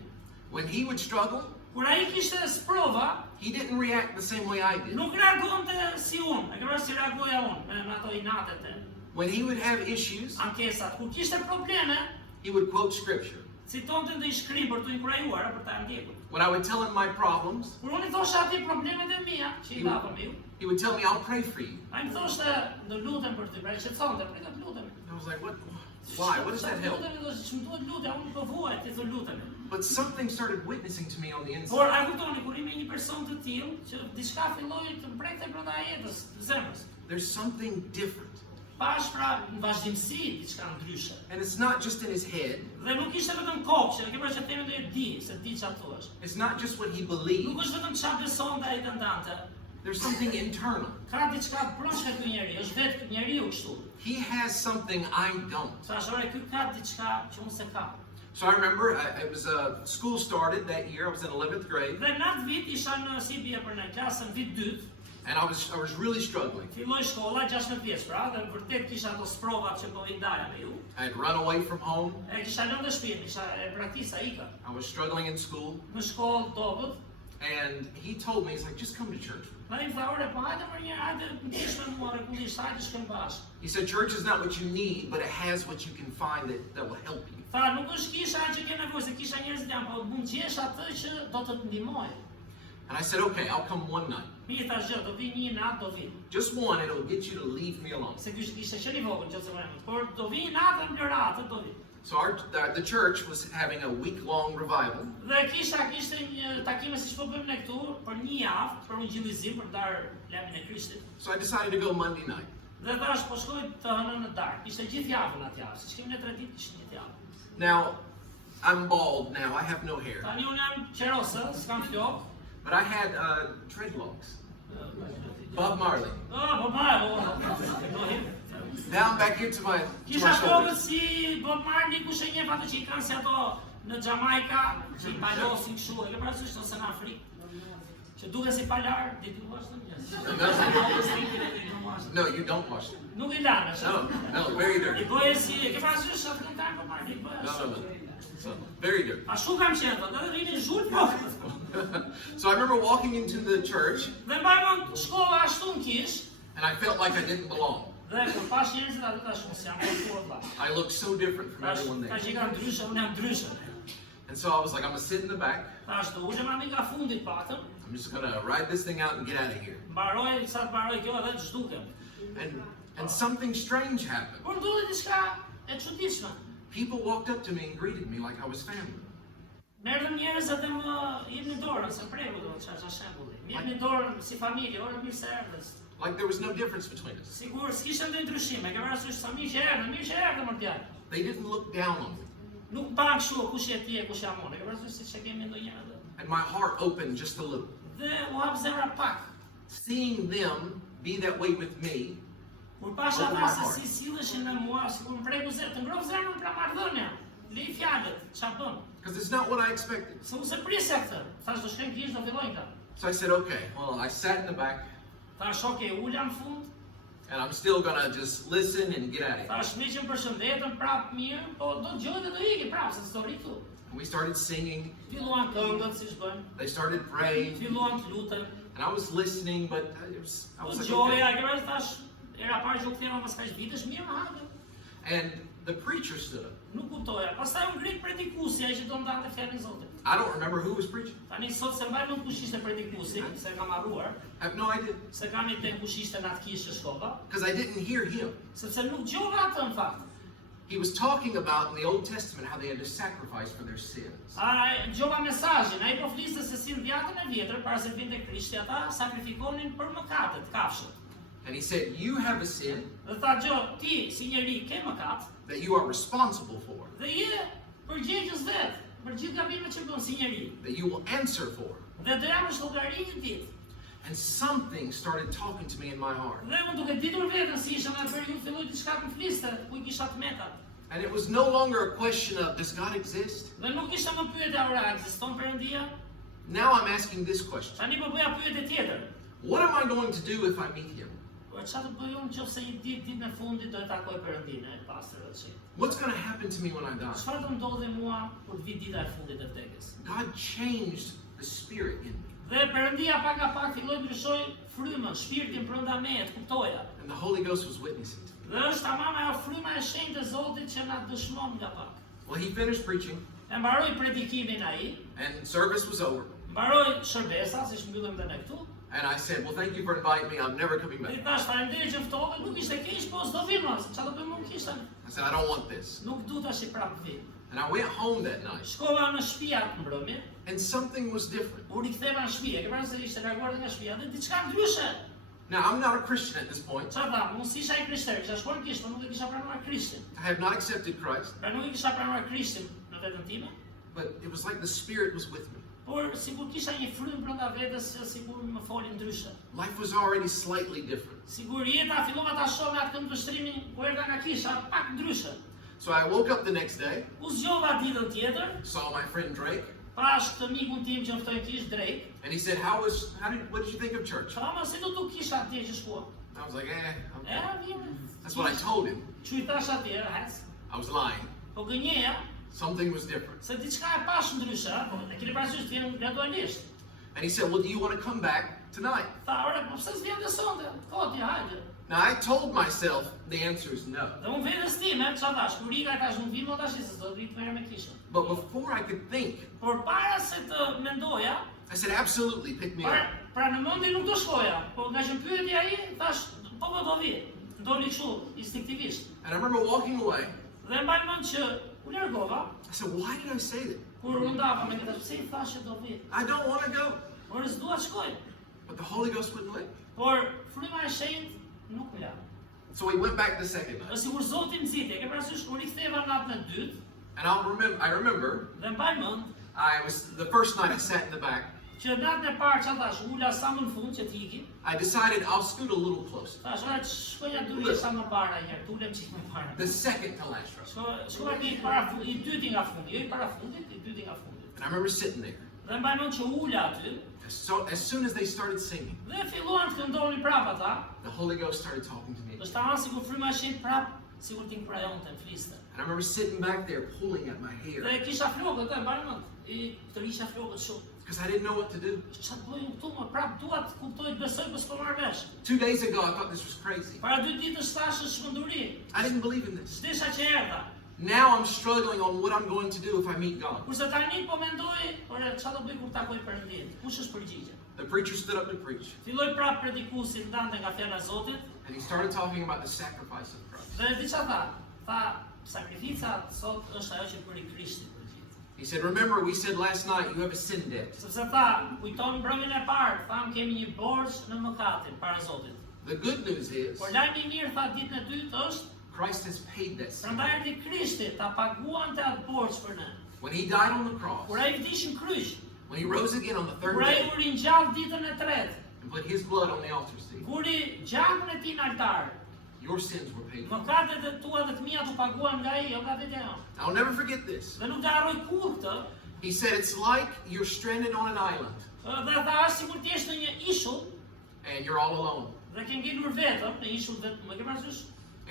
When he would struggle, Kur ai kishte sprova, he didn't react the same way I did. nuk reagonte si unë, e kërë si reagoja unë, me ato inatet e When he would have issues, ankesat. Kur kishte probleme, he would quote scripture. citonte ndonjë shkrim për t'u inkurajuar, për ta ndjekur. When I would tell him my problems, Kur unë I thosha atij problemet e mia, që I dava me ju, he would tell me, I'll pray for you. ai më thoshte, "Do lutem për ty", pra shqetësonte, "Pra do lutem". I was like, what? Why? What does that help? Më duhet lutja, unë po vuaj, ti do lutem. But something started witnessing to me on the Por inside. a kuptoni, kur I me një person të tillë, që diçka filloi të mbrekte brenda jetës, zemrës. There's something different. Pash pra në vazhdimsi diçka ndryshe. And it's not just in his head. Dhe nuk ishte vetëm kokë, që ke pra që themi ndonjë di, se di çfarë thuash. It's not just what he Nuk believed. është vetëm çfarë besonte ai tendante. There's something internal. Ka diçka brendshme ky njeri, është vetë njeriu kështu. He has something I don't. Thash, "Ore, ky ka diçka që unë se kam." So I remember it was school started that year. I was in 11th grade, Dhe në atë vit isha në si bie për në klasën vit 2. and I was really struggling. Filloi shkolla 16 vjeç, pra, dhe vërtet kisha ato sprova që po I ndaja me ju. I had run away from home. E kisha lënë në shtëpi, kisha e praktisa ika. I was struggling in school, Në shkollë dobët. and he told me, he's like, just come to church. Dhe I më tha, "Ore, po hajde për një, hajde ndihesh me mua rregullisht, hajde shkojmë bashkë." He said, church is not what you need, but it has what you can find that will help you. Tha, nuk është kisha që ke nevojë, se kisha njerëz jam, po mund gjesh atë që do të të ndihmoj. And I said, okay, I'll come one night. Mi thash gjë, do vi një natë, do vi. Just one, it'll get you to leave me alone. Se ky ishte qenë I vogël, nëse më por do vi një natë në lëratë, do vi. So the church was having a week-long revival. Dhe kishte një takime siç po bëjmë ne këtu për një javë, për ungjillizim, për dar lajmin e Krishtit. So I decided to go Monday night. Dhe thash, po shkoj të hënën në darkë. Ishte gjithë javën atë javë, siç kemi ne 3 ditë, ishte gjithë javë. Now, I'm bald now. I have no hair. Tani unë jam qerosë, s'kam flokë. But I had dreadlocks. Bob Marley. Po ma, Down back here to my kisha flokët shoulders. si Bob Marley, kush e njeh ato që I kanë si ato në Jamaica, që I palosin kështu, e ke parasysh ose në Afrikë. Që duke si palar, di ti wash them? No, you don't wash them. Nuk I lanë, No, very I dirty. bëje si, e ke parasysh atë këngëtar Bob Marley, bëje No, ashtu. no, no. So, very dirty. Ashtu kam qenë, dhe rrinë zhult po. So I remember walking into the church, Dhe mbajmon shkolla ashtu në kish, and I felt like I didn't belong. dhe kur pash njerëzit aty tash mos jam konforta. I looked so different from Tash everyone there. tash I kam ndryshe, unë jam ndryshe. And so I was like, I'm gonna sit in the back. Tash do ulem aty nga fundit patëm, I'm just gonna ride this thing out and get out of here. mbaroj sa të mbaroj kjo edhe të zhdukem. And something strange happened. Por ndodhi diçka e çuditshme. People walked up to me and greeted me like I was family. Merrën njerëz edhe më jepnin dorën, se preku do të çfarë shembulli. Më jepnin dorën si familje, ore mirë se erdhës. Like there was no difference between us. Sigur s'kishte ndonjë ndryshim, e ke parasysh sa mirë që erdhën më djalë. They didn't look down on me. Nuk ban kështu kush je ti e kush jam unë, e ke parasysh siç e kemi ndonjëherë atë. And my heart opened just a little. Dhe u hap zemra pak. Seeing them be that way with me, Kur pash ata se si silleshin me mua, sikur më preku zemrën, të ngrov zemrën pra marrëdhënia. Lej fjalët, çfarë bën? because it's not what I expected. Se unë se prisja këtë. Thash do shkojmë kish, do fillojnë këta. So I said, okay, well, I sat in the back, Thash, okay, ula në fund. and I'm still gonna just listen and get out of here. Thash, me që më përshëndetën prap mirë, po do gjojë dhe do iki prap, se s'do rri këtu. And we started singing, Filluan këngët, siç bëjmë. they started praying, Filluan të lutën. and I was listening, but I Do was like, gjoja, okay. ke parasysh thash, era parë që u kthema pas kaq vitesh, mirë më hapën. And the preacher stood up. Nuk kuptoja. Pastaj u ngrit predikuesi ai që do ndante fjalën e Zotit. I don't remember who was preaching. Tani sot se mbaj mend kush ishte predikuesi, se e kam harruar, I have no idea. se kam i ten kush ishte në atë kishë shkolla, Because I didn't hear him. sepse nuk dëgjova atë në fakt. He was talking about in the Old Testament how they had to sacrifice for their sins. Ara dëgjova mesazhin, ai po fliste se si në vjetën e vjetër para se vinte Krishti ata sakrifikonin për mëkatet, kafshët. And he said, you have a sin Dhe tha gjë, ti si njeri ke mëkat that you are responsible for, dhe je përgjegjës vetë për gjithë gabimet që bën si njeri. that you will answer for. Dhe do jam në llogari një ditë. And something started talking to me in my heart. Dhe unë duke ditur vetën si isha në periudhë filloi diçka të fliste, ku i kisha të metat. And it was no longer a question of, does God exist? Dhe nuk ishte më pyetja ora ekziston Perëndia? Now I'm asking this question. Tani po bëja pyetje tjetër. What am I going to do if I meet him? Po çfarë të bëj unë nëse një ditën e fundit do të takoj Perëndinë e pastër Rëçi? What's going to happen to me when I die? Çfarë do ndodhi mua kur të vi dita e fundit e vdekjes? God changed the spirit in me. Dhe Perëndia pak nga pak filloi ndryshoi frymën, shpirtin brenda meje, të kuptoja. And the Holy Ghost was witnessing to me. Dhe është tamam ajo fryma e shenjtë e Zotit që na dëshmon nga pak. Well, he finished preaching E mbaroi predikimin ai, and service was over. mbaroi shërbesa, siç mbyllim dhe ne këtu. And I said, well, thank you for inviting me. I'm never coming Dhe back. tash faleminderit që ftove, nuk ishte keq, po s'do vi më. Çfarë do bëjmë unë kishte? I said, I don't want this. Nuk du tash i prap vi. And I went home that night. Shkova në shtëpi atë mbrëmje, And something was different. u riktheva në shtëpi. E ke parasysh se ishte larguar nga shtëpia dhe diçka ndryshe. Now, I'm not a Christian at this point. Çfarë tha? Unë si isha i krishterë, kisha shkuar në kishë, po nuk e kisha pranuar Krishtin. I have not accepted Christ. Pra nuk e kisha pranuar Krishtin në vetën time, But it was like the Spirit was with me. por sigur kisha një frymë brenda vetes që sigur më foli ndryshe. Life was already slightly different. Sigur jeta fillova ta shoh me atë këndvështrimin ku erdha nga kisha pak ndryshe. So I woke up the next day, U zgjova ditën tjetër, saw my friend Drake, pash të mikun tim që ftoi kish drejt. and he said, what did you think of church? Tha, si do të kisha atje që shkuam? I was like, E, vjen. that's what I told him. Që i thash atje, hec. I was lying. Po gënjeja, Something was different. se diçka e pash ndryshe, po e keni parasysh të vjen gradualisht. And he said, well, do you want to come back tonight? Tha, ora, po pse s'vjen dhe sonte? Koti, hajde. Now, I told myself the answer is no. Dhe unë vetes time, çfarë thash? Kur Rika ka shumë vim, tash se do rrit merr me kishën. But before I could think, Por para se të mendoja, I said, absolutely, pick me up. pra në mendje nuk do shkoja, po nga që pyeti ai, thash, po do vi. Doli kështu instinktivisht. And I remember walking away. Dhe mbaj mend që u largova, I said, why did I say that? kur u ndava me këtë, pse i thashë do vi? I don't want to go. Por s'dua të shkoj. But the Holy Ghost wouldn't let me. Por fryma e shenjtë nuk më la. So we went back the second Dhe night. sigur Zoti më nxiti, ke parasysh u riktheva natën e dytë And I remember, dhe mbaj mend the first night I sat in the back. që natën e parë çfarë thash, ula sa më në fund që të iki. I decided I'll scoot a little closer. Thash, ora shkoja duli sa më para një herë, tulem çik më para. The second to last row. Shkova i para i dyti nga fundi, jo i para fundit, i dyti nga fundit. And I remember sitting there. Dhe mbaj mend që ula aty So as soon as they started singing, dhe filluan të këndonin prap ata. the Holy Ghost started talking to me. Është tamam sikur fryma e shenjtë prap, sikur ti krajonte, fliste. And I remember sitting back there pulling at my hair Dhe kisha flokët, e mbaj mend. I trisha flokët shumë. because I didn't know what to do. Çfarë bëj unë këtu, më prap dua të kuptoj, besoj, po s'po marr vesh. 2 days ago, I thought this was crazy. Para 2 ditësh thash është shmenduri. I didn't believe in this. S'desha që erdha. Now I'm struggling on what I'm going to do if I meet God. Kurse tani po mendoj, ore çfarë do bëj kur takoj Perëndin? Kush është përgjigje? The preacher stood up to preach, Filloi prap predikuesi ndante nga fjala e Zotit and he started talking about the sacrifice of Christ. dhe di çfarë tha? Tha, sakrifica sot është ajo që bëri Krishti për gjithë. He said, remember, we said last night you have a sin debt. Sepse tha, kujton mbrëmjen e parë, tham kemi një borxh në mëkatin para Zotit. The good news is Por lajmi i mirë tha ditën e dytë është, Christ has paid that sin. prandaj erdhi Krishti ta paguante atë borxh për ne. When he died on the cross, Kur ai vdiq në kryq, when he rose again on the third kur ai day u ringjall ditën e tretë, and put his blood on the altar seat, kur i gjakun e tij në altar, your sins were paid for. mëkatet e tua dhe të mia u paguan nga ai, jo nga vetja jonë. I'll never forget this. Dhe nuk do harroj kurrë këtë. He said, it's like you're stranded on an island Dhe tha, është sikur të jesh në një ishull and you're all alone. dhe ke ngelur vetëm në ishull vetëm, më ke parasysh?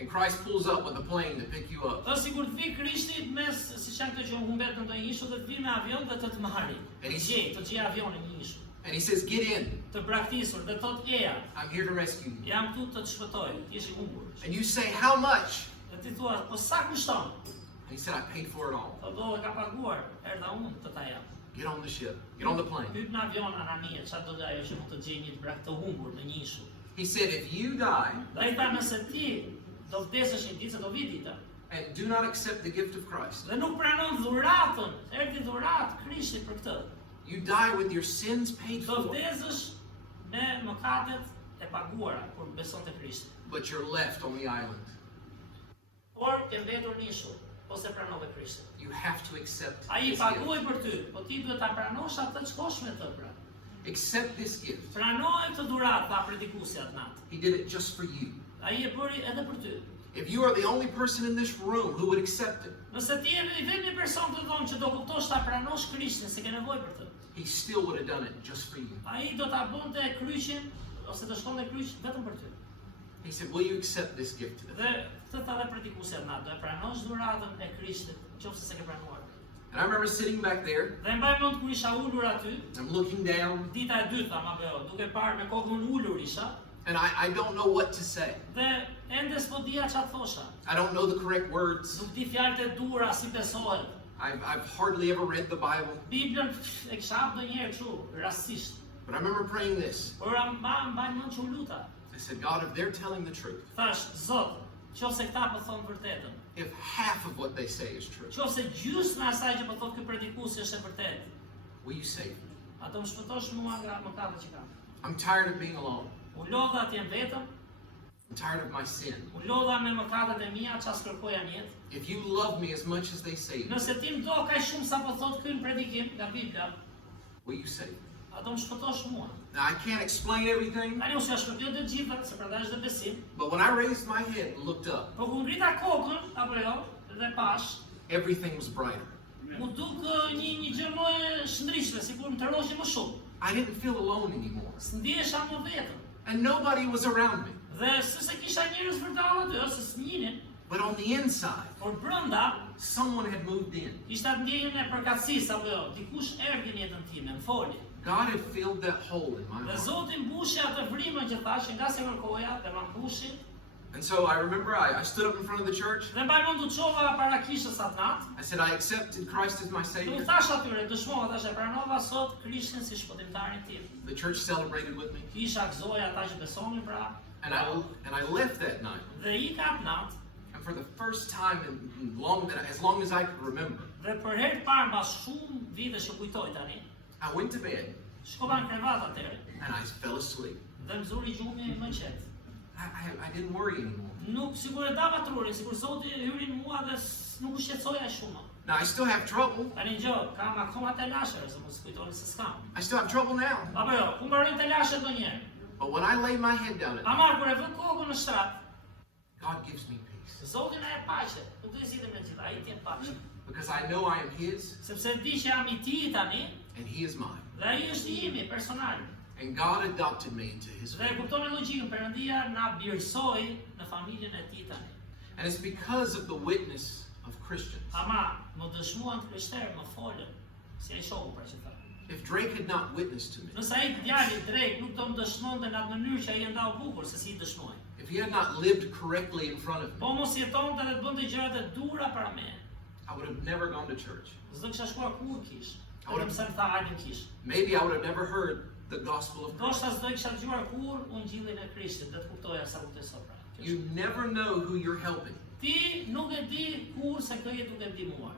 And Christ pulls up with a plane to pick you up. Është sikur të vi Krishti mes siç janë këto që humbet në ndonjë ishull dhe të vi me avion dhe të të marrë. E di- Të gjej avionin në një ishull. And he says, get in. Të braktisur dhe thot eja, I'm here to rescue you. jam këtu të të shpëtoj, ti je i humbur. And you say, how much? Dhe ti thua, po sa kushton? And he said, I paid for it all. Po do e ka paguar, erdha unë të ta jap. Get on the ship. Get on the plane. Hyp në avion Anania, çfarë do të ajo që mund të gjej një brak të humbur në një ishull. He said, if you die Dhe ai tha nëse ti do vdesësh një ditë, se do vi dita, and do not accept the gift of Christ, dhe nuk pranon dhuratën, erdhi dhuratë Krishtit për këtë, you die with your sins paid do for, vdesësh me mëkatet e paguara kur beson te Krishti. but you're left on the island. Por ke mbetur në ishull, ose pranove Krishtin. You have to accept Ai this paguaj gift. për ty, po ti duhet ta pranosh atë që shkosh me të pra. Accept this gift. Pranoje të dhuratë tha predikuesi atë natë. He did it just for you. Ai e bëri edhe për ty. If you are the only person in this room who would accept it, Nëse ti je i vetmi person të dhomë që do kuptosh ta pranosh Krishtin, se ke nevojë për të. he still would have done it just for you. Ai do ta bënte kryqin ose të shkonte kryq vetëm për ty. He said, will you accept this gift today? Dhe këtë tha dhe predikuesi atë natë, do e pranosh dhuratën e Krishtit, nëse se ke pranuar. And I remember sitting back there, Dhe mbaj mend kur isha ulur aty, I'm looking down, dita e dytë ama bëu, duke parë me kokën ulur isha, and I don't know what to say. dhe ende s'po dija çfarë thosha. I don't know the correct words. Nuk di fjalët e duhura si besohet. I've hardly ever read the Bible. Biblën e kisha hapur ndonjëherë kështu, rastisht. But I remember praying this. Por mbaj mend që u luta. I said, God, if they're telling the truth, Thash, Zot, qofse këta po thonë vërtetën, if half of what they say is true, qofse gjysma e asaj që po thotë ky predikuesi është e vërtetë, will you save me? ato më shpëtosh mua nga mëkatet që kam. I'm tired of being alone. U lodha të jem vetëm, I'm tired of my sin. u lodha me mëkatet e mia, çfarë kërkoja në jetë. If you love me as much as they say you do, Nëse ti më do kaq shumë sa po thotë ky në predikim nga Bibla, will you save me? ato më shpëtosh mua. Now, I can't explain everything, Tani unë s'ja shpëtoj të gjitha, se prandaj është dhe besim. but when I raised my head and looked up, Po kur ngrita kokën, apo jo, dhe pash, everything was brighter. mu duk një gjë më e shndritshme, sikur më tërroqi më shumë. I didn't feel alone anymore. S'ndihesha më vetëm. And nobody was around me. Dhe sepse kisha njerëz vërtet aty, ose s'njinin, But on the inside, por brenda someone had moved in. ishte atë ndjenjën e përkatësisë apo jo, dikush erdhi në jetën time, më foli. God had filled that hole in my Dhe heart. Zoti mbushi atë frimën që thashë nga se kërkoja, dhe ma mbushi. And so I remember I stood up in front of the church. Dhe mbaj mend u çova para kishës atë natë. I said, I accepted Christ as my Dhe u Savior. thash atyre, dëshmova, tash e pranova sot Krishtin si shpëtimtarin tim. The church celebrated with me. Kisha gëzoi ata që besonin pra. And I left that night. Dhe ika atë natë, And for the first time in as long as I could remember, dhe për herë të parë mbas shumë vitesh që kujtoj tani, I went to bed shkova në krevat atëherë. and I fell asleep. Dhe më zuri gjumi më qetë. I didn't worry anymore. Nuk sigur e dava trurin, sigur Zoti hyri në mua dhe nuk u shqetësoja shumë. Now I still have trouble. Tani gjë, kam akoma të lashe, se mos kujtoni se s'kam. I still have trouble now. Apo jo, ku mbaron të lashe ndonjëherë. But when I lay my head down at night, Ama kur e vë kokën në shtrat, God gives me peace. Zoti na e paqe. Nuk do të zgjidhem me gjithë, ai ti e paqe. Because I know I am His Sepse di që jam i tij tani, and He is mine. dhe ai është i imi personal. And God adopted me into His Dhe e family. kuptoni logjikën, Perëndia na birësoi në familjen e tij tani. And it's because of the witness of Christians. Ama më dëshmuan të krishterë, më folën, si ai shoku pra që tha. If Drake had not witnessed to me, Nëse ai djali drejt nuk do më dëshmonte në atë mënyrë që ai e ndau bukur se si i dëshmoi. if he had not lived correctly in front of me, Po mos jetonte dhe të bënte gjërat e dura para me. I would have never gone to church. S'do kisha shkuar kur kish. Ora- Edhe pse më tha hajde kish. Maybe I would have never heard the gospel of Christ. Ndoshta s'do kisha dëgjuar kur ungjillin e Krishtit, dhe të kuptoja sa u të sot pra. You never know who you're helping. Ti nuk e di kur se kë je duke ndihmuar.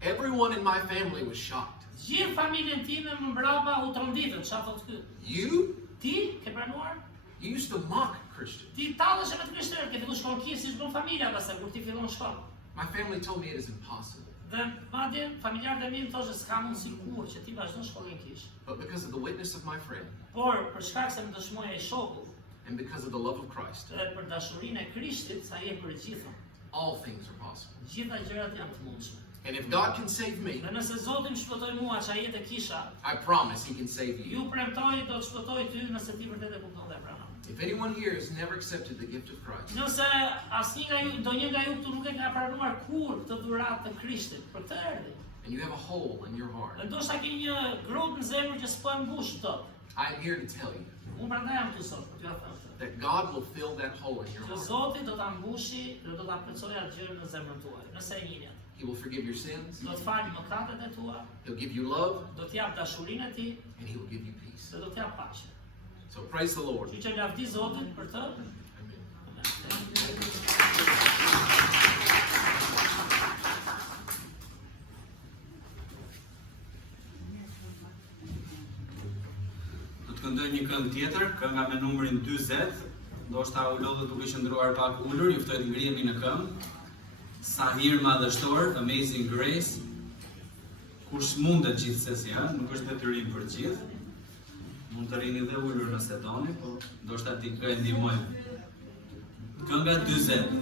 Everyone in my family was shocked. Gjithë familjen time më mbrapa u tronditën, çfarë thot ky? You? Ti ke pranuar? You used to mock Christians. Ti tallesh me të krishterët, ke filluar shkon kish si çdo familja pastaj kur ti fillon shkon. My family told me it is impossible. Dhe madje familjarët e mi më thoshte s'ka mundësi kur që ti vazhdon shkollën kish. But because of the witness of my friend Por për shkak se më dëshmoi ai shoku and because of the love of Christ, dhe për dashurinë e Krishtit, sa i për gjithë. all things are possible. Gjitha gjërat janë të mundshme. And if God can save me, Dhe nëse Zoti më shpëtoi mua çfarë jetë kisha, I promise He can save you. ju premtoj do të shpëtoj ty nëse ti vërtet e kupton dhe e pranon. If anyone here has never accepted the gift of Christ, Nëse asnjë nga ju, ndonjë nga ju këtu nuk e ka pranuar kur këtë dhuratë të Krishtit, për të erdhi. and you have a hole in your heart, Dhe ndoshta ke një grop në zemër që s'po e mbush dot. I am here to tell you Unë prandaj jam këtu sot për t'ju thënë. that God will fill that hole in your Që heart. Zoti do ta mbushi dhe do ta plotësojë atë gjë në zemrën tuaj, nëse e njihni atë. He He will forgive your sins. do të falë mëkatet e tua, He'll give you love, do të jap dashurinë e tij and He will give you peace. dhe do të jap paqe. So praise the Lord. Kështu që lavdi Zotin për të. Do të këndoj një këngë tjetër, kënga me numrin 40. Ndoshta u lodhët duke qëndruar pak ulur, ju ftoj të ngrihemi në këmbë. Sa hir madhështor, Amazing Grace. Kush mundet gjithsesi, ha? Nuk është detyrim për gjithë. Mund të rini dhe ulur nëse doni, po ndoshta ti kë e ndihmoj. Kënga 40.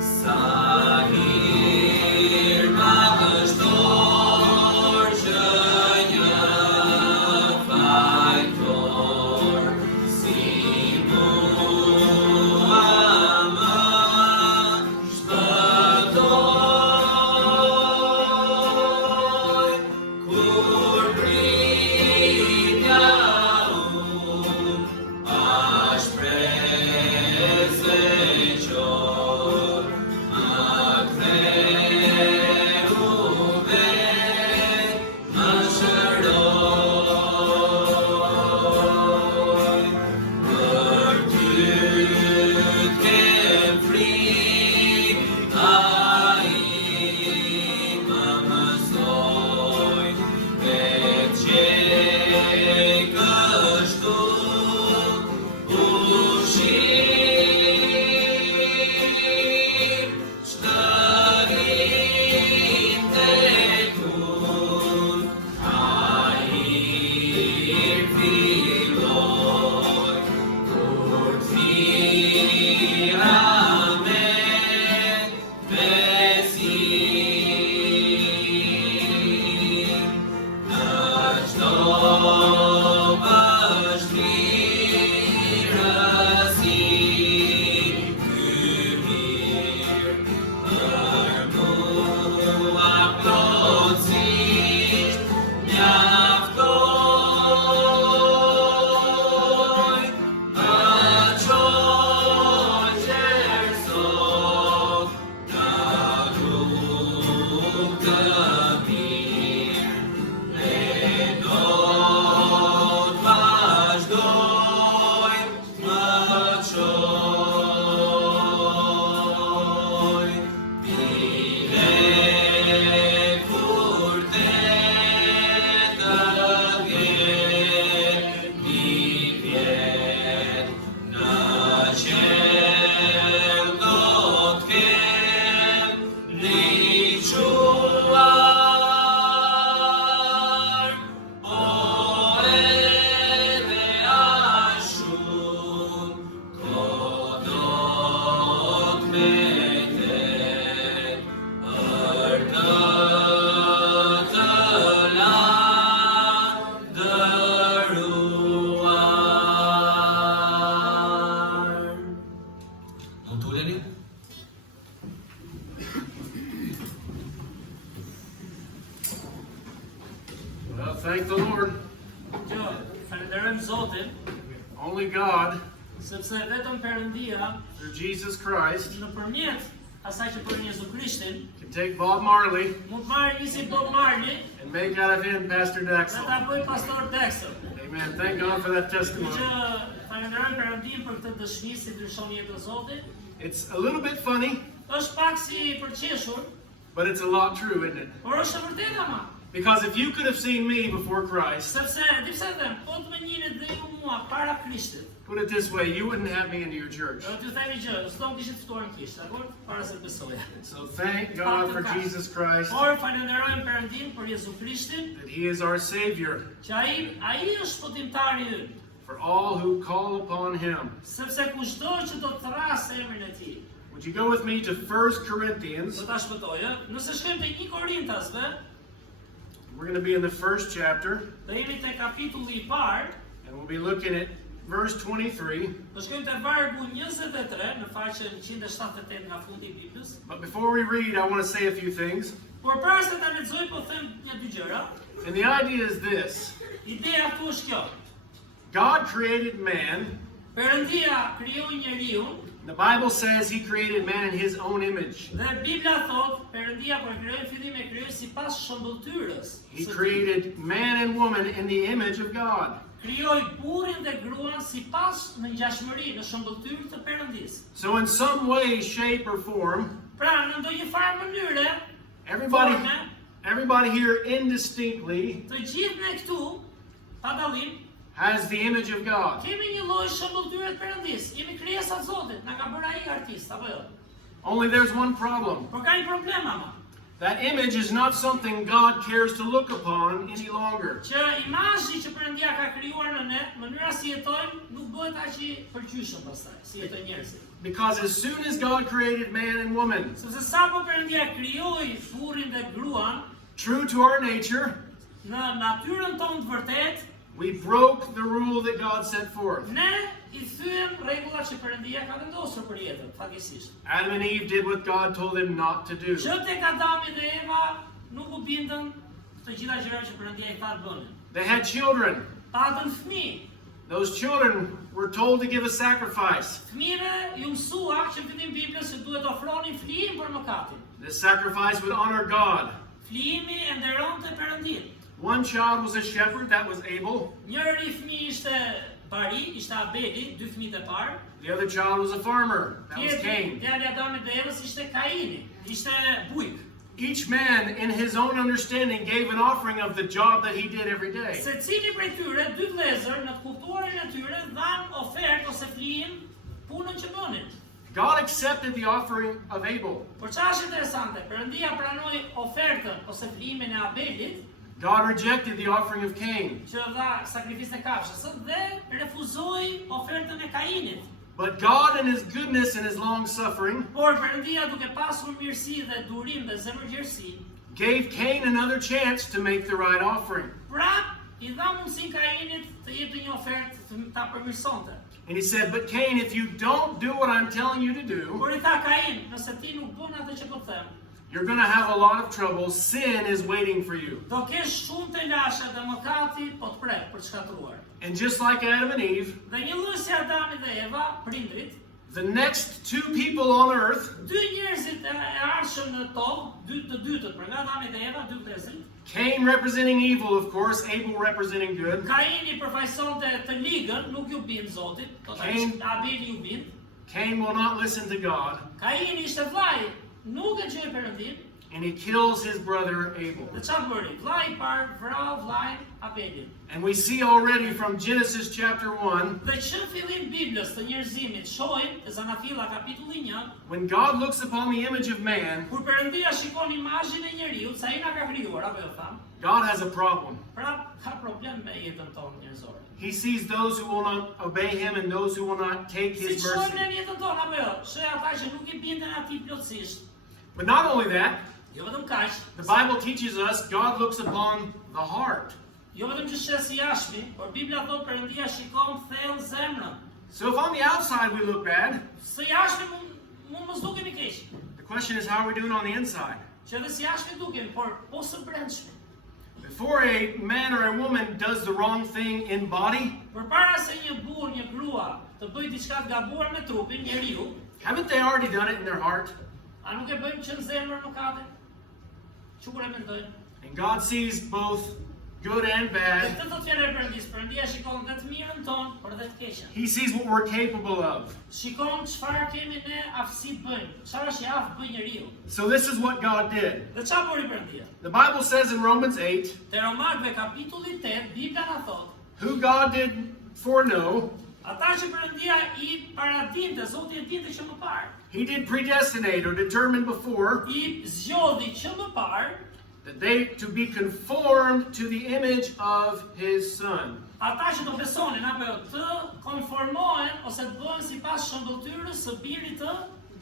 Sa hir madhështor që një fajtor si mua më shpëtoi, kur pritja unë ashtë presë qor. Well, thank the Lord. Që falenderojmë Zotin, Only God, sepse vetëm Perëndia through Jesus Christ, nëpërmjet asaj që bën Jezu Krishtin, can take Bob Marley mund të marrë një si Bob Marley and make out of him Pastor dhe Dexel. ta bëj pastor Dexter. Amen. Thank God for that Që testimony. falenderojmë Perëndin për këtë dëshmi si ndryshon jetën e Zotit. It's a little bit funny, Është pak si përqeshur, but it's a lot true, isn't it? por është e vërtetë ama. Because if you could have seen me before Christ, Sepse, di pse them, po të më njihni dhe ju mua para Krishtit. put it this way, you wouldn't have me into your church. Do t'ju themi gjë, s'do më kishit ftuar në kish, dakor? Para se besoja. So thank God for Jesus Christ, Por falenderojmë Perëndin për Jezu Krishtin, that He is our Savior, që ai është shpëtimtari ynë. for all who call upon Him. Sepse kushdo që do të thrasë emrin e tij, Would you go with me to 1 Corinthians? do ta shpëtojë. Nëse shkojmë te 1 Korintasve, We're going to be in the first chapter, do jemi te kapitulli I parë, and we'll be looking at verse 23. do shkojmë te vargu 23 në faqen 178 nga fundi I Biblës. But before we read, I want to say a few things. Por para se ta lexoj, po them një dy gjëra. And the idea is this: Ideja këtu është kjo. God created man Perëndia krijoi njeriu The Bible says he created man in his own image. dhe Bibla thot Perëndia kur krijoi në fillim e krijoi sipas shëmbulltyrës. He created man and woman in the image of God. Krijoi burrin dhe gruan sipas në ngjashmëri, në shëmbulltyrë të Perëndisë. So in some way, shape, or form, Pra, në ndonjë farë mënyre, everybody here indistinctly të gjithë ne këtu, pa dallim, has the image of God. kemi një lloj shëmbulltyre të Perëndisë. Jemi krijesa të Zotit, na ka bërë ai artist, apo jo? Only there's one problem. Por ka një problem ama. That image is not something God cares to look upon any longer. Që imazhi që Perëndia ka krijuar në ne, mënyra si jetojmë, nuk bëhet aq i përqyeshëm pastaj, si jetojnë njerëzit. Because as soon as God created man and woman, Sepse sapo Perëndia krijoi burrin dhe gruan, true to our nature, në natyrën tonë të vërtetë, we broke the rule that God set forth. ne I thyem rregullat që Perëndia ka vendosur për jetën, fatkeqësisht. Adam and Eve did what God told them not to do. Që tek Adami dhe Eva nuk u bindën të gjitha gjërat që Perëndia I tha të bënin. They had children. Patën fëmijë. Those children were told to give a sacrifice. Fëmijëve ju mësua që në fillim Biblës se duhet ofronin flijim për mëkatin. This sacrifice would honor God. Flijimi e nderonte Perëndin. One child was a shepherd, that was Abel. Njëri fëmijë ishte Bari, ishte Abeli, dy fëmijët e parë. The other child was a farmer, that was Tjetri, Cain. djali I Adamit dhe Evës ishte Kaini, ishte bujk. Each man, in his own understanding, gave an offering of the job that he did every day. Secili prej tyre, dy vëllezër në të kuptuarin e tyre dhanë ofertë ose flijim punën që bënin. God accepted the offering of Abel. Por çfarë është interesante, Perëndia pranoi ofertën ose flijimin e Abelit, God rejected the offering of Cain. që dha sakrificën e kafshës dhe refuzoi ofertën e Kainit. But God, in his goodness and his long suffering, Por Perëndia duke pasur mirësi dhe durim dhe zemërgjerësi, gave Cain another chance to make the right offering. prap I dha mundësinë Kainit të jepte një ofertë të ta përmirësonte. And he said, but Cain, if you don't do what I'm telling you to do, Por I tha Kain, nëse ti nuk bën atë që po them, you're going to have a lot of trouble. Sin is waiting for you. do kesh shumë të lashe dhe mëkati po të prek për të shkatruar. And just like Adam and Eve, Dhe një lloj si Adami dhe Eva, prindrit, the next two people on earth, dy njerëzit e arshëm në tokë, të dytët, për nga Adami dhe Eva, dy vëllezërit, Cain representing evil, of course, Abel representing good. Kaini përfaqësonte të ligën, nuk ju bind Zotit, Kain- Abeli ju bind. Cain will not listen to God, Kaini ishte vllai, nuk e gjoi Perëndin, and he kills his brother Abel. dhe çfarë bëri? Vllai I parë vrau vllain Abelin. And we see already from Genesis chapter 1, Dhe që në fillim Biblës të njerëzimit shohim, te Zanafilla kapitulli 1, when God looks upon the image of man, kur Perëndia shikon imazhin e njeriu, sa ai na ka krijuar, apo jo tham? God has a problem. Pra ka problem me jetën tonë njerëzore. He sees those who will not obey him and those who will not take Si his shohim mercy. në jetën tonë, apo jo? Sheh ata që nuk I binden atij plotësisht. But not only that, Jo vetëm kaq, the Bible teaches us God looks upon the heart. jo vetëm që sheh si jashmi, por Bibla thot Perëndia shikon thellë zemrën. So if on the outside we look bad, Se jashmi mund mos dukemi keq. the question is how are we doing on the inside? Që edhe si jashmi dukem, por po së brendshmi. Before a man or a woman does the wrong thing in body, Përpara se një burr, një grua të bëjë diçka të gabuar me trupin, njeriu, haven't they already done it in their heart? a nuk e bëjmë që në zemër mëkatin? Çukur e mendojnë? And God sees both good and Dhe bad. këtë do të fjalë e Perëndisë, Perëndia shikon dhe të mirën tonë, por dhe të keqen. He sees what we're capable of. Shikon çfarë kemi ne aftësi të bëjmë, çfarë është i aftë bëj njeriu. So this is what God did. Dhe çfarë bëri Perëndia? The Bible says in Romans 8, Te Romakëve kapitulli 8, Bibla na thot, who God did foreknow, ata që Perëndia I paradinte, Zoti e dinte që më parë, he did predestinate or determine before I zgjodhi që më parë that they to be conformed to the image of his son. ata që do besonin apo jo të konformohen ose të bëhen sipas shëmbulltyrës së birit të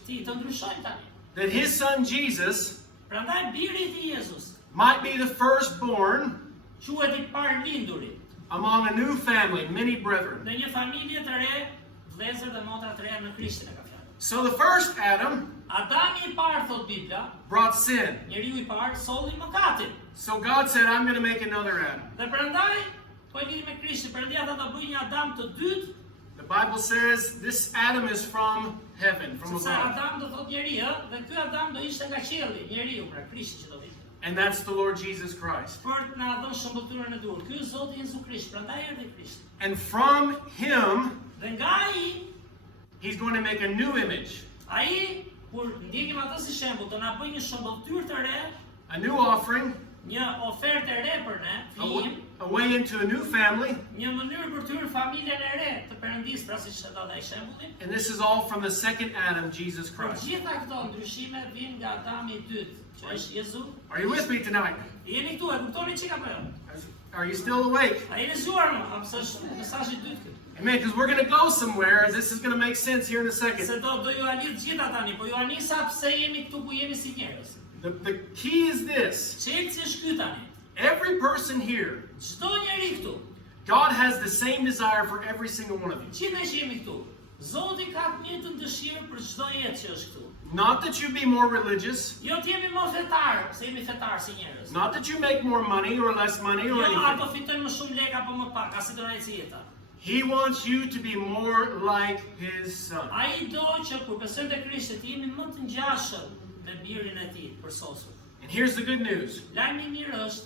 tij, të ndryshojnë tani. That his son Jesus Prandaj biri I tij Jezus might be the firstborn quhet I parlinduri among a new family, many brethren. në një familje të re, vëllezër dhe motra të reja në Krishtin e ka fjalë. So the first Adam Adami I parë thot Bibla, brought sin. njeriu I parë solli mëkatin. So God said, I'm going to make another Adam. Dhe prandaj po e lidhi me Krishtin, Perëndia tha ta bëjë një Adam të dytë. The Bible says this Adam is from heaven, from Sepse above. Adam do thot njeri, dhe ky Adam do ishte nga qielli, njeriu, pra Krishti që do vijë. And that's the Lord Jesus Christ. Për të na dhënë shëmbëtyrën e dur. Ky është Zoti Jezu Krisht, prandaj erdhi Krishti. And from him, Dhe nga ai, he's going to make a new image, ai kur ndjekim atë si shembull, do na bëjë një shëmbëtyrë të re, a new offering, një ofertë e re për ne, fijim, a way into a new family. një mënyrë për të hyrë familjen e re të Perëndisë, pra siç e dha ai shembullin. And this is all from the second Adam, Jesus Por Christ. gjitha këto ndryshime vijnë nga Adami I dytë, që është Jezu. Are you with me tonight? Jeni këtu, e kuptoni çka po jo? Are you still awake? A jeni zgjuar më? Apo është mesazhi I dytë këtu? Amen, because we're going to go somewhere. This is going to make sense here in a second. Se do ju alit gjitha tani, po ju anisa pse jemi këtu ku jemi si njerëz. The key is this. Çelësi është ky tani. Every person here, Çdo njeri këtu, God has the same desire for every single one of you. që ne që jemi këtu, Zoti ka të njëjtën dëshirë për çdo jetë që është këtu. Not that you be more religious, Jo të jemi më fetar, se jemi fetar si njerëz. not that you make more money or less money or Jo ato anything. fitojnë më shumë lekë apo më pak, as do ai si jeta. He wants you to be more like his son. Ai do që kur besojmë te Krishti të jemi më të ngjashëm me birin e tij, përsosur. And here's the good news. Lajmi I mirë është,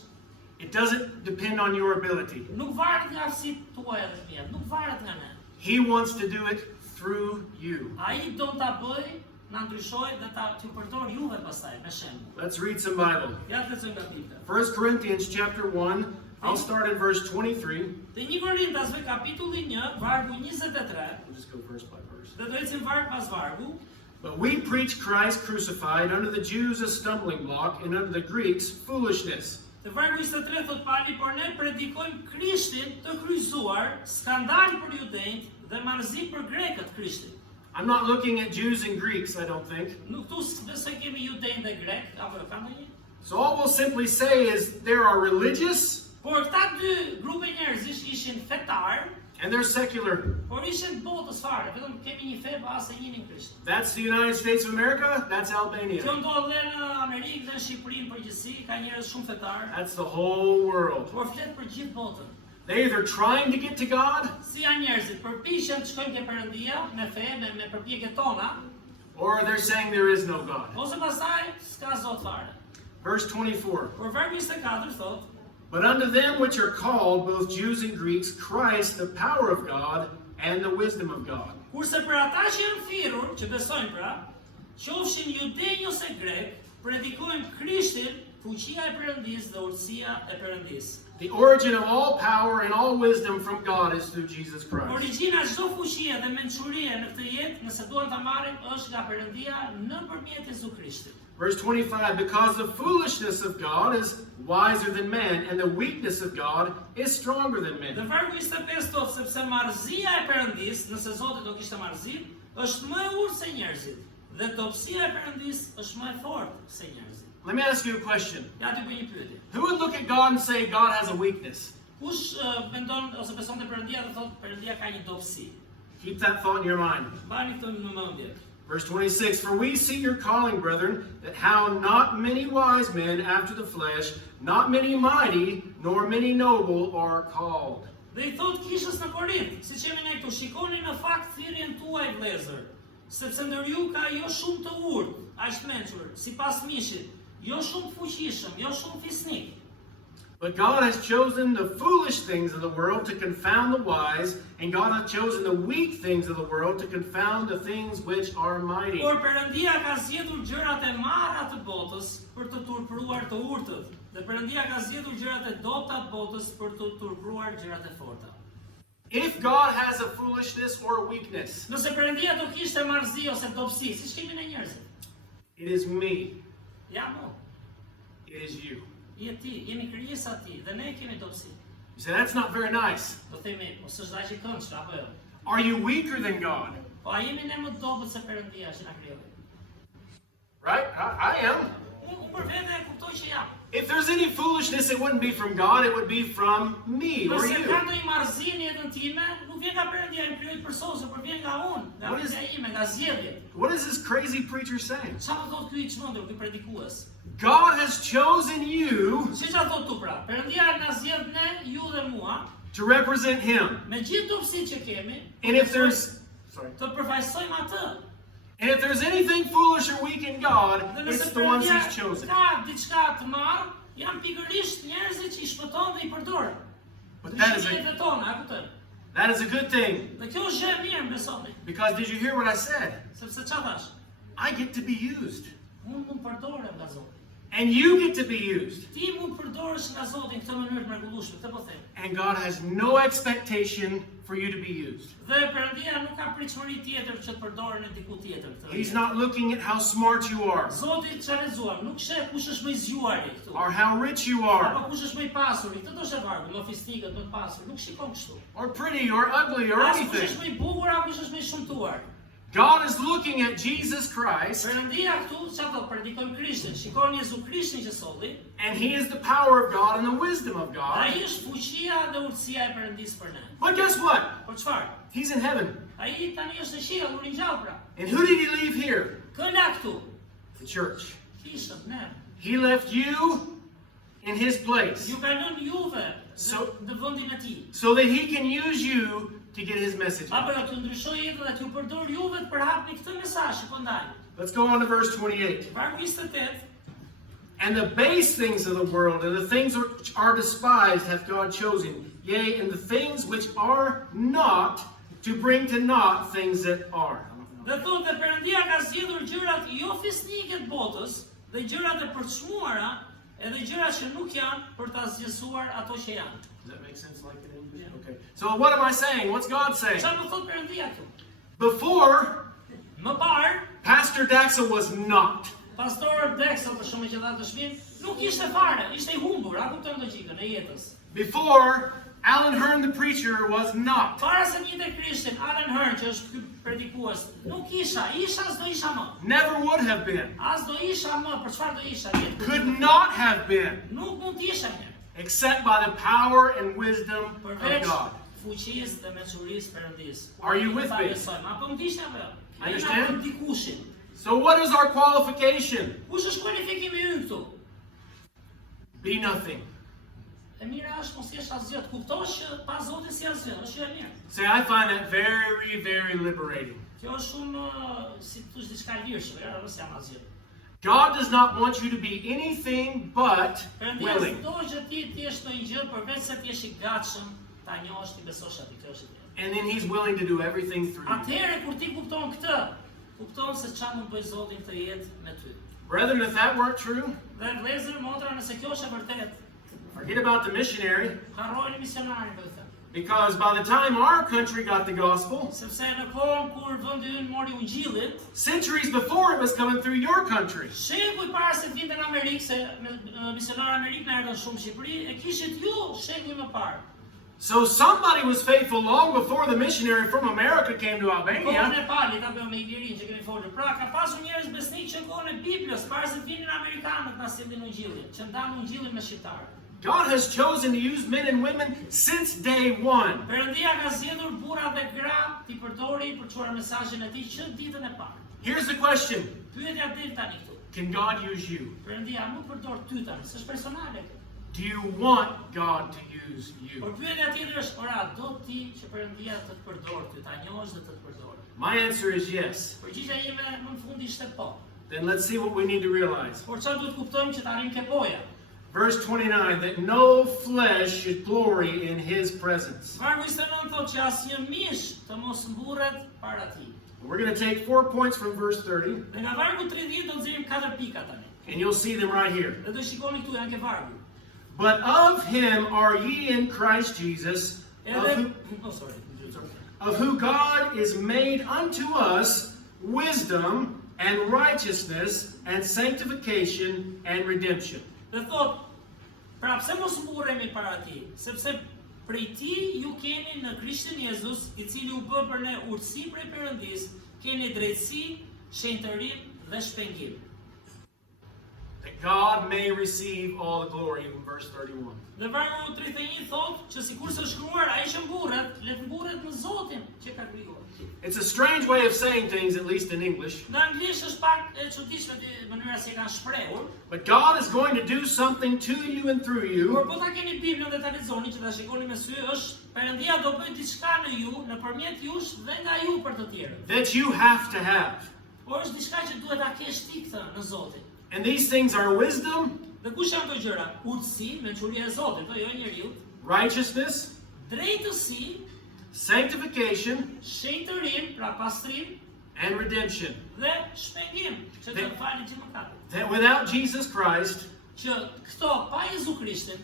It doesn't depend on your ability. nuk varet nga aftësitë tuaja dhe mia, nuk varet nga ne. He wants to do it through you. Ai do ta bëj, na ndryshoj dhe ta t'ju përdor juve pastaj me shembull. Let's read some Bible. Ja të lexojmë nga Bibla. 1 Corinthians chapter 1, I'll start in verse 23. Te 1 Korintasve kapitulli 1, vargu 23, We'll just go verse by verse. dhe do ecim varg pas vargu. But we preach Christ crucified, unto the Jews a stumbling block, and unto the Greeks foolishness. Te vargu 23 thot Pali, por ne predikojmë Krishtin të kryqëzuar, skandal për judejt dhe marrëzi për grekët Krishtin. I'm not looking at Jews and Greeks, I don't think. Nuk tu besoj kemi judejt dhe grek, apo ka ndonjë? So all we'll simply say is there are religious Por këta dy grupe njerëzish ishin fetar, and they're secular. por ishin botës fare, vetëm kemi një fe pa se njënin Krisht. That's the United States of America, that's Kjo Albania. ndodh dhe në Amerikë dhe në Shqipëri në përgjithësi, ka njerëz shumë fetar, That's the whole world. por flet për gjithë botën. They're either trying to get to God Si janë njerëzit, përpiqen të shkojnë te Perëndia me fe, me përpjekjet tona, or they're saying there is no God. ose pastaj s'ka Zot fare. Verse 24. Por vargu 24 thot, But unto them which are called, both Jews and Greeks, Christ, the power of God and the wisdom of God. kurse për ata që janë thirrur, që besojnë pra, qofshin judej ose grek, predikojnë Krishtin, fuqia e Perëndisë dhe urtësia e Perëndisë. The origin of all power and all wisdom from God is through Jesus Christ. Origjina e çdo fuqie dhe mençurie në këtë jetë, nëse duam ta marrim, është nga Perëndia nëpërmjet Jezu Krishtit. Verse 25, because the foolishness of God is wiser than man, and the weakness of God is stronger than Dhe men. vargu 25 thot, sepse marrëzia e Perëndisë, nëse Zoti do kishte marrëzi, është më e urtë se njerëzit, dhe dobësia e Perëndisë është më e fortë se njerëzit. Let me ask you a question. Ja t'ju bëj një pyetje. Who would look at God and say God has a weakness? Kush mendon ose beson te Perëndia dhe thotë Perëndia ka një dobësi? Keep that thought in your mind. Mbani këtë në mendje. Verse 26, for we see your calling, brethren, that how not many wise men after the flesh, not many mighty, nor many noble are called. Dhe I thot kishës në Korint, siç jemi ne këtu, shikoni në fakt thirrjen tuaj vëllezër, sepse ndër ju ka jo shumë të urtë, aq mençur, sipas mishit, jo shumë fuqishëm, jo shumë fisnik. But God has chosen the foolish things of the world to confound the wise, and God has chosen the weak things of the world to confound the things which are mighty. Por Perëndia ka zgjedhur gjërat e marra të botës për të turpëruar të urtët, dhe Perëndia ka zgjedhur gjërat e dobta të botës për të turpëruar gjërat e forta. If God has a foolishness or a weakness, Nëse Perëndia do kishte marrëzi ose dobësi, siç kemi ne njerëzit, it is me, ja mo, it is you. je ti, jemi krijesa ti, dhe ne kemi dobësi. You say, that's not very nice. Do themi, mos është dashje këndshme apo jo? Are you weaker than God? Po a jemi ne më dobët se Perëndia që na krijoi? Right? I am. Unë për vete e kuptoj që jam. If there's any foolishness, it wouldn't be from God, it would be from me or Nëse ka you. ndonjë marrëzi në jetën time, nuk vjen nga Perëndia në kryet përsosur, por vjen nga unë, nga What is- vetja ime, nga zgjedhjet. What is this crazy preacher saying? Çfarë do thotë ky I çmendur, ky predikues? God has chosen you Si çfarë thotë tu pra? Perëndia na zgjedh ne, ju dhe mua, to represent Him. me gjithë dobësitë që kemi, And if there's të përfaqësojmë atë. And if there's anything foolish or weak in God, Dhe it's nëse the ones Perëndia He's chosen. ka diçka të marr, janë pikërisht njerëzit që I shpëton dhe I përdor. But that is Jetën tona, a kupton? a good thing. Dhe kjo është gjë e mirë, besoni. Because did you hear what I said? Sepse çfarë thash? I get to be used. Unë mund përdorem nga Zoti. And you get to be used. Ti mund përdoresh nga Zoti në këtë mënyrë të mrekullueshme, këtë po them. And God has no expectation for you to be used. Dhe Perëndia nuk ka pritshmëri tjetër që të përdoren në diku tjetër këtë. He's not looking at how smart you are Zoti çfarë lexuam, nuk sheh kush është më I zgjuari këtu. or how rich you are Apo kush është më I pasur, këtë do sheh vargu, më fisnikët, më të pasur, nuk shikon kështu. or pretty or ugly or As kush është anything. më I bukur, apo kush është më I shumtuar. God is looking at Jesus Christ, Perëndia këtu çfarë do predikojmë Krishtin, shikon Jezu Krishtin që solli, and He is the power of God and the wisdom of God. ai është fuqia dhe urtësia e Perëndisë për ne. But guess what? Por çfarë? He's in heaven. Ai tani është në qiell, nuk ringjall pra. And who did He leave here? Kë la këtu? The church. Kishët ne. He left you in His place Ju ka lënë juve So- në vendin e tij. so that He can use you to get His message. Apo na të ndryshoj jetën dhe t'ju përdor juve të përhapni këtë mesazh që po ndaj. Let's go on to verse 28. Vargu 28. And the base things of the world and the things which are despised hath God chosen, yea, and the things which are not, to bring to naught things that are. Dhe thotë dhe Perëndia ka zgjedhur gjërat jo fisnike të botës, dhe gjërat e përçmuara, edhe gjërat që nuk janë për ta zgjesuar ato që janë. Does that make sense like that in English? Okay. So what am I saying? What's God saying? Çfarë më thotë Perëndia këtu? Before, Më parë, Pastor Daxa was not. pastor Dexter për shumë që dha të shpinë, nuk ishte fare, ishte I humbur, a kupton logjikën e jetës. Before, Alan Hearn the preacher was not. Para se njëte Krishtin, Alan Hearn, që është ky predikues, nuk isha s'do isha më. Never would have been. As do isha më, për çfarë do isha jetë? Could not have been. Nuk mund t'isha një. Except by the power and wisdom of Përveç God. fuqisë dhe mençurisë Perëndisë. Are you with me? Apo më dishte apo jo? I understand. Ai na dikushin. So what is our qualification? Kush është kualifikimi ynë këtu? Be nothing. E mira është mos jesh asgjë, të kuptosh që pa Zotin si asgjë, është gjë e mirë. Say, I find that very, very liberating. Kjo është shumë si thosh diçka lirshme, ja, mos jam asgjë. God does not want you to be anything but Perëndia willing. s'do që ti të jesh ndonjë gjë përveç se të jesh I gatshëm ta njohësh ti besosh atë, kjo është gjë. And then He's willing to do everything through you. Atëherë kur ti kupton këtë, kupton se çfarë mund bëj Zoti në këtë jetë me ty. Brethren, if that weren't true, Dhe vëllezër, motra, nëse kjo është e vërtetë, forget about the missionary. harrojeni misionarin këtë. Because by the time our country got the gospel, Sepse në kohën kur vendi ynë mori ungjillin, centuries before it was coming through your country. shekuj para se të vinte në Amerikë, se misionarë Amerikë na erdhën shumë në Shqipëri, e kishit ju shekuj më parë. So somebody was faithful long before the missionary from America came to Kohën Albania. e Palit apo me Iglerin që kemi folur. Pra ka pasur njerëz besnik që në kohën e Biblës, para se të vinin amerikanët na sillnin ungjillin, që ndanë ungjillin me shqiptarët. God has chosen to use men and women since day one. Perëndia ka zgjedhur burra dhe gra ti përdori për të çuar mesazhin e tij që ditën e parë. Here's the question. Pyetja del tani këtu. Can God use you? Perëndia nuk përdor ty tani, s'është personale. Do you want God to use Por you? pyetja tjetër është, ora, do ti që Perëndia të të përdor ty, ta njohësh dhe të të përdor. My answer is yes. Përgjigjja ime në fund ishte po. Then let's see what we need to realize. Por çfarë duhet kuptojmë që të arrijmë ke poja? Verse 29, that no flesh should glory in His presence. Vargu 29 thotë që asnjë mish të mos mburret para tij. We're going to take 4 points from verse 30, Dhe nga vargu 30 do të nxjerrim 4 pika tani. and you'll see them right here. Dhe do shikoni këtu janë ke vargu. But of Him are ye in Christ Jesus, Edhe of who God is made unto us wisdom and righteousness and sanctification and redemption. Dhe thot, pra pse mos mburremi para tij? Sepse prej tij ju keni në Krishtin Jezus, I cili u bë për ne urtësi prej Perëndisë, keni drejtësi, shenjtërim dhe shpengim. God may receive all the glory in verse 31. Dhe vargu 31 thot që sikur se shkruar ai që mburret, le të mburret në Zotin që ka krijuar. It's a strange way of saying things, at least in English. Në anglisht është pak e çuditshme mënyra se e kanë shprehur, But God is going to do something to you and through por you po ta keni Biblën dhe ta lexoni që ta shikoni me sy, është Perëndia do bëj diçka në ju, nëpërmjet jush dhe nga ju për të tjerët. that you have to have. Por është diçka që duhet ta kesh ti këtë në Zotin. And these things are wisdom, Dhe kush janë këto gjëra? Urtësi, mençuria e Zotit, po jo e njeriu, righteousness, drejtësi, sanctification, shenjtërim, pra pastrim and redemption. dhe shpengim, që të falin gjithë mëkatet. That without Jesus Christ, Që këto pa Jezu Krishtin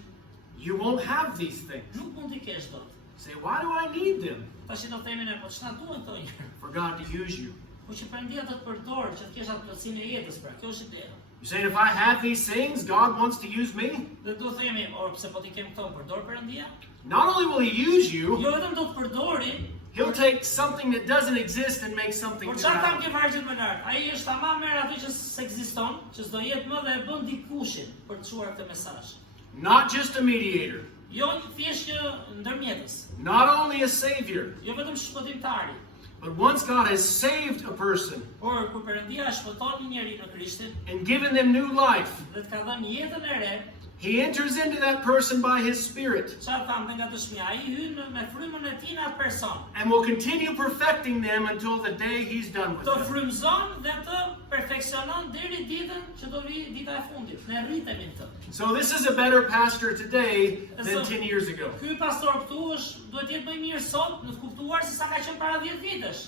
you won't have these things. nuk mund t'i kesh dot. Say, why do I need them? Tash do themin e po ç'na duhen këto njerëz? For God to use you. Po që Perëndia do të përdor që të kesh atë plotësinë e jetës, pra kjo është ideja. You're saying if I have these things, God wants to use me? Dhe do themi, or pse po ti kem këto përdor Perëndia? Not only will He use you, Jo vetëm do të përdori, He'll take something that doesn't exist and make something por new çfarë out tam of ke it. vargjet më lart? Ai është tamam merr atë që s'ekziston, që s'do jetë më dhe e bën dikushin për të çuar këtë mesazh. Not just a mediator, Jo thjesht që ndërmjetës, not only a savior, jo vetëm shpëtimtari, but once God has saved a person por kur Perëndia e shpëton një njeri në Krishtin and given them new life, dhe të ka dhënë jetën e re, He enters into that person by His Spirit çfarë tham dhe nga dëshmia, ai hyn me frymën e tij në atë person. and will continue perfecting them until the day He's done with Të them. frymëzon dhe të perfeksionon deri ditën që do vi dita e fundit. Ne rritemi në këtë. So this is a better pastor today than 10 years ago. Ky pastor këtu është duhet jetë më i mirë sot në të kuptuar se sa ka qenë para 10 vitesh.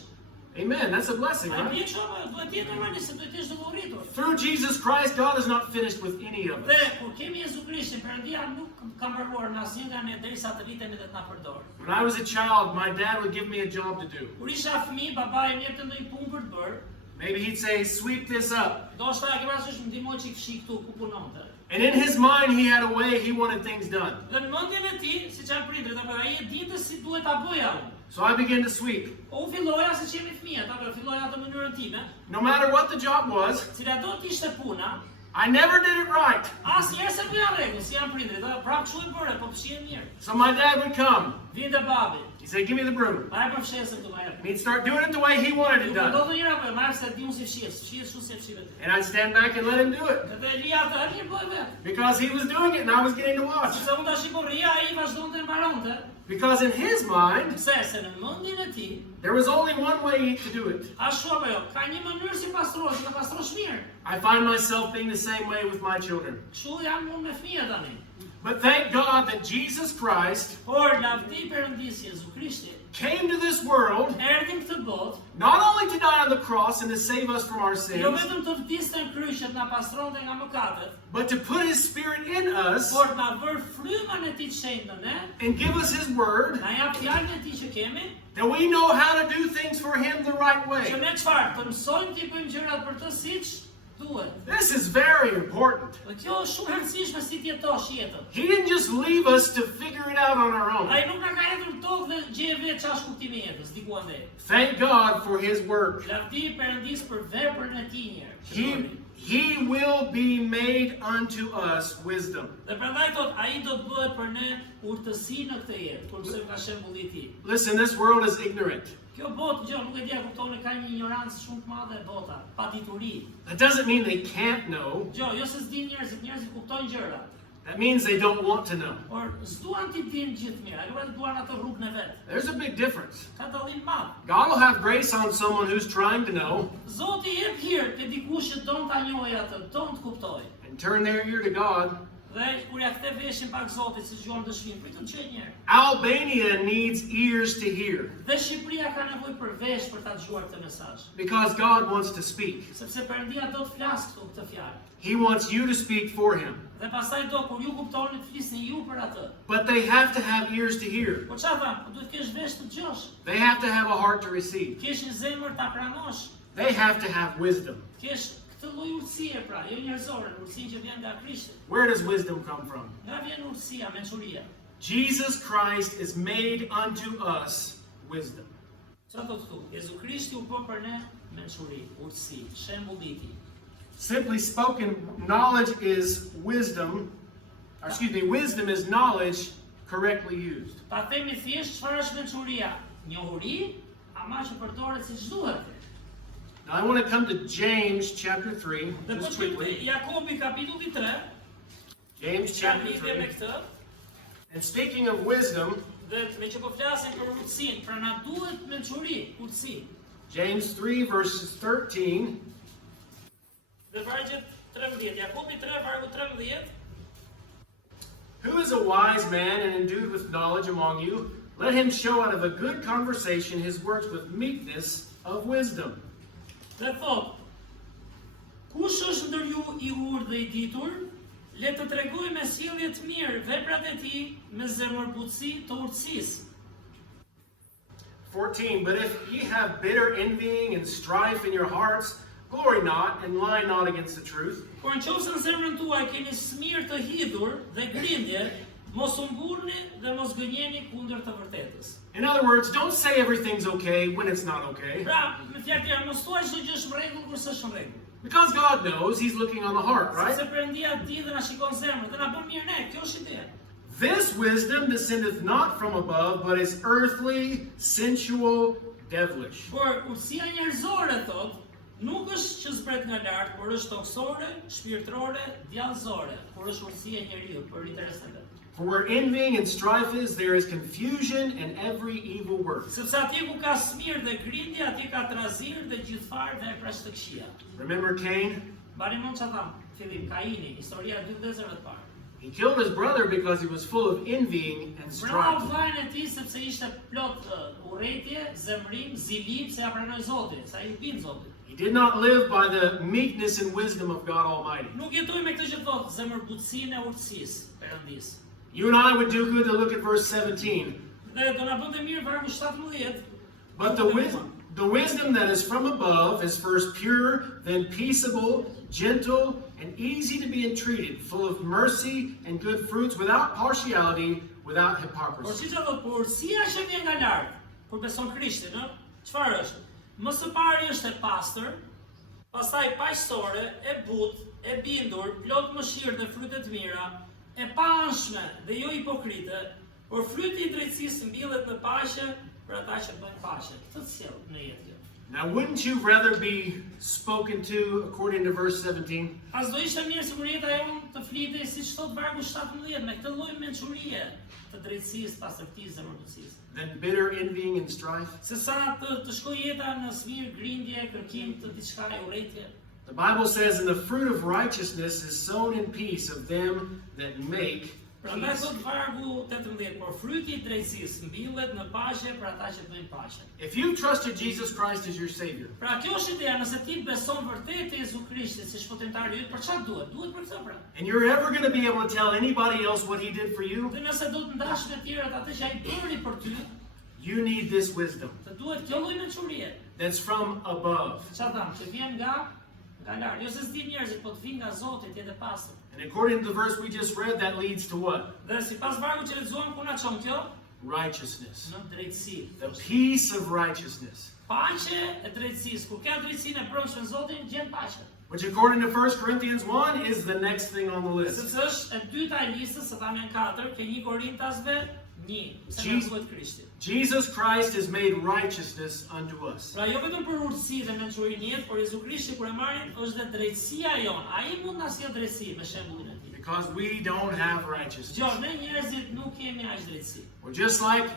Amen. That's a blessing, Ai right? bie çfarë duhet jetë normalisht se duhet të jesh dëvuritur. Through Jesus Christ, God is not finished with any of Dhe us. kur kemi Jezu Krishtin, Perëndia nuk ka mbaruar në asnjë nga ne derisa të rritemi dhe të na përdor. When I was a child, my dad would give me a job to do. Kur isha fëmijë, babai më jepte ndonjë punë për të bërë. Maybe he'd say, sweep this up. Do shta e këpërës është më ndihmoj që i fshi këtu ku punonte. And in his mind, he had a way he wanted things done. Dhe në mendjen e tij, siç janë prindërit, apo ai e dinte si duhet ta bëja unë. So I began to sweep. Po u filloja se qemi fëmijë, apo filloja atë mënyrën time, No matter what the job was, cila do të ishte puna, I never did it right. asnjëherë se bëja rregull, si janë prindërit, apo prapë kështu i bëre, po fshihen mirë. So my dad would come. Vinte babi, He'd say, give me the broom. ai po fshes këtu më And he'd start doing it the way he wanted it Do done. të njëra po, marrë se di unë si fshies kështu si e fshi vetë. And I'd stand back and let him do it. Edhe lia atë, mirë bëj vetë. Because he was doing it and I was getting to watch. Sepse unë tash i korria, ai vazhdonte e mbaronte. Because in his mind, Pse se në mendjen e tij, there was only one way to do it. ashtu apo jo, ka një mënyrë si pastrosh, të pastrosh mirë. I find myself being the same way with my children. Kështu jam unë me fëmijët tani. But thank God that Jesus Christ Por lavdi Perëndis Jezu Krishti came to this world erdhi në këtë botë, not only to die on the cross and to save us from our jo sins, vetëm të vdiste në kryq që të na pastronte nga mëkatet, but to put his spirit in us por të na vër frymën e tij të shenjtë në ne, and give us his word na jap fjalën e tij që kemi, that we know how to do things for him the right që way. ne çfarë, të mësojmë të bëjmë gjërat për të siç duhet. This is very important. Dhe kjo është shumë e rëndësishme si të jetosh jetën. He didn't just leave us to figure it out on our own. Ai nuk na ka hedhur në tokë dhe gjej vetë çfarë është kuptimi i jetës, diku andej. Thank God for his work. Lavdi Perëndis për veprën e tij një herë. që bëri. He will be made unto us wisdom. Dhe prandaj thot, ai do të bëhet për ne urtësi në këtë jetë, kur mësojmë nga shembulli i tij. Listen, this world is ignorant. Kjo botë, gjë, nuk e di a kupton, ka një ignorancë shumë të madhe e bota, pa dituri. That doesn't mean they can't know. Gjë, jo se s'din njerëzit kuptojnë gjëra, That means they don't want to know. por s'duan t'i dinë gjithë mirë, ai vetëm duan atë rrugën e vet. There's a big difference. Ka dallim madh. God will have grace on someone who's trying to know Zoti jep hir te dikush që don ta njohë atë, don të kuptojë. and turn their ear to God. Dhe kur ja kthe veshin pak Zotit, si gjuan dëshmin, prit të çojë një herë. Albania needs ears to hear Dhe Shqipëria ka nevojë për vesh për ta dëgjuar këtë mesazh. because God wants to speak. Sepse Perëndia do të flasë këtu këtë fjalë. He wants you to speak for him. Dhe pastaj do kur ju kuptoni të flisni ju për atë. But they have to have ears to hear. Po çfarë tham? Po duhet kesh vesh të dëgjosh. They have to have a heart to receive. Kesh një zemër ta pranosh. They have to have wisdom. Kesh këtë lloj urtësie pra, jo njerëzore, urtësinë që vjen nga Krishti. Where does wisdom come from? Nga vjen urtësia, mençuria. Jesus Christ is made unto us wisdom. Çfarë do të thotë? Jezu Krishti u bë për ne mençuri, urtësi, shembulli i tij. Simply spoken, knowledge is wisdom. Wisdom is knowledge correctly used. Ta themi thjesht çfarë është mençuria? Njohuri, ama që përdoret siç duhet. Now I want to come to James chapter 3, Dhe po just shkojmë quickly. te Jakobi kapitulli 3, James që chapter lidhje me 3. këtë, And speaking of wisdom, dhe me që po flasim për urtësinë, pra na duhet mençuri, urtësi. James 3 verses 13. Dhe vargjet 13, Jakobi 3 vargu 13. Who is a wise man and endued with knowledge among you? Let him show out of a good conversation his works with meekness of wisdom. Dhe thot, kush është ndër ju i urtë dhe i ditur, le të tregoj me sjellje të mirë veprat e tij me zemërbutësi të urtësisë. 14. But if ye have bitter envying and strife in your hearts, glory not and lie not against the truth. Por nëse në zemrën tuaj keni smir të hidhur dhe grindje, mos u mburni dhe mos gënjeni kundër të vërtetës. In other words, don't say everything's okay when it's not okay. Pra, me fjalë tjera, mos thuaj çdo gjë është në rregull kur s'është në rregull. Because God knows He's looking on the heart, right? Sepse Perëndia di dhe na shikon zemrën dhe na bën mirë ne, kjo është ideja. This wisdom descendeth not from above, but is earthly, sensual, devilish. Por urtësia njerëzore thot, nuk është që zbret nga lart, por është toksore, shpirtërore, djallëzore, por është urtësia e njeriu për interes të vet. For where envying and strife is, there is confusion and every evil work. Sepse atje ku ka smir dhe grindje, atje ka trazir dhe gjithfar vepra të këqija. Remember Cain? Mbani mend çfarë tham, fillim Kaini, historia e dy vëllezërve të parë. He killed his brother because he was full of envying and Vrau strife. vllajën e tij sepse ishte plot urrëtie, zemrim, zilim se ja pranoi Zoti, sa i bin Zotit. He did not live by the meekness and wisdom of God Almighty. Nuk jetoi me këtë që thotë zemërbutësinë e urtësisë Perëndis. You and I would do good to look at verse 17. Dhe do na bënte mirë vargu 17. But the wisdom that is from above is first pure, then peaceable, gentle, and easy to be entreated, full of mercy and good fruits, without partiality, without Por hypocrisy. siç e thotë, por urtësia që vjen nga lart, kur beson Krishtin, ë? Çfarë është? Më së pari është e pastër, pastaj paqësore, e butë, e bindur, plot mëshirë dhe fryte të mira, e paanshme dhe jo hipokrite, por fryti i drejtësisë mbyllet në paqe për ata që bëjnë paqe. Këtë sjell në jetë kjo. Now, wouldn't you rather be spoken to according to verse 17? As do ishte mirë sikur jeta jonë të flitej siç thot vargu 17 me këtë lloj mençurie të drejtësisë, pastërtisë dhe mërbutësisë. Then bitter envying and strife? Se sa të shkoj jeta në smir, grindje, kërkim të diçka e urrëtie. The Bible says, and the fruit of righteousness is sown in peace of them that make Prandaj peace. thot vargu 18, por fryti i drejtësisë mbyllet në paqe për ata që bëjnë paqe. If you've trusted Jesus Christ as your Savior, Pra kjo është ideja, nëse ti beson vërtet te Jezu Krishti si shpëtimtari yt, për çfarë duhet? Duhet për këtë pra. and you're ever going to be able to tell anybody else what He did for you, Dhe nëse do të ndash me tjerët atë që ai bëri për ty, you need this wisdom të duhet kjo lloj mençurie. that's from above. Çfarë tham, që vjen nga lart. Jo se s'di njerëzit, po të vinë nga Zoti, të jetë pastër. And according to the verse we just read, that leads to what? Dhe sipas vargut që lexuam, ku na çon kjo? Righteousness. Në drejtësi. The peace of righteousness. Paqe e drejtësisë. Kur ka drejtësinë e brendshme Zotin, gjen paqe. Which according to 1 Corinthians 1 is the next thing on the list. Sepse është e dyta e listës, se thamë janë 4, ke 1 Korintasve 1, se nga thuhet Krishti. Jesus Christ has made righteousness unto us. Pra jo vetëm për urtësi dhe mençurinë jetë, por Jezu Krishti kur e marrin është dhe drejtësia jonë. Ai mund na sjellë drejtësi me shembullin e tij. Because we don't have righteousness. Jo, ne njerëzit nuk kemi aq drejtësi. We're just like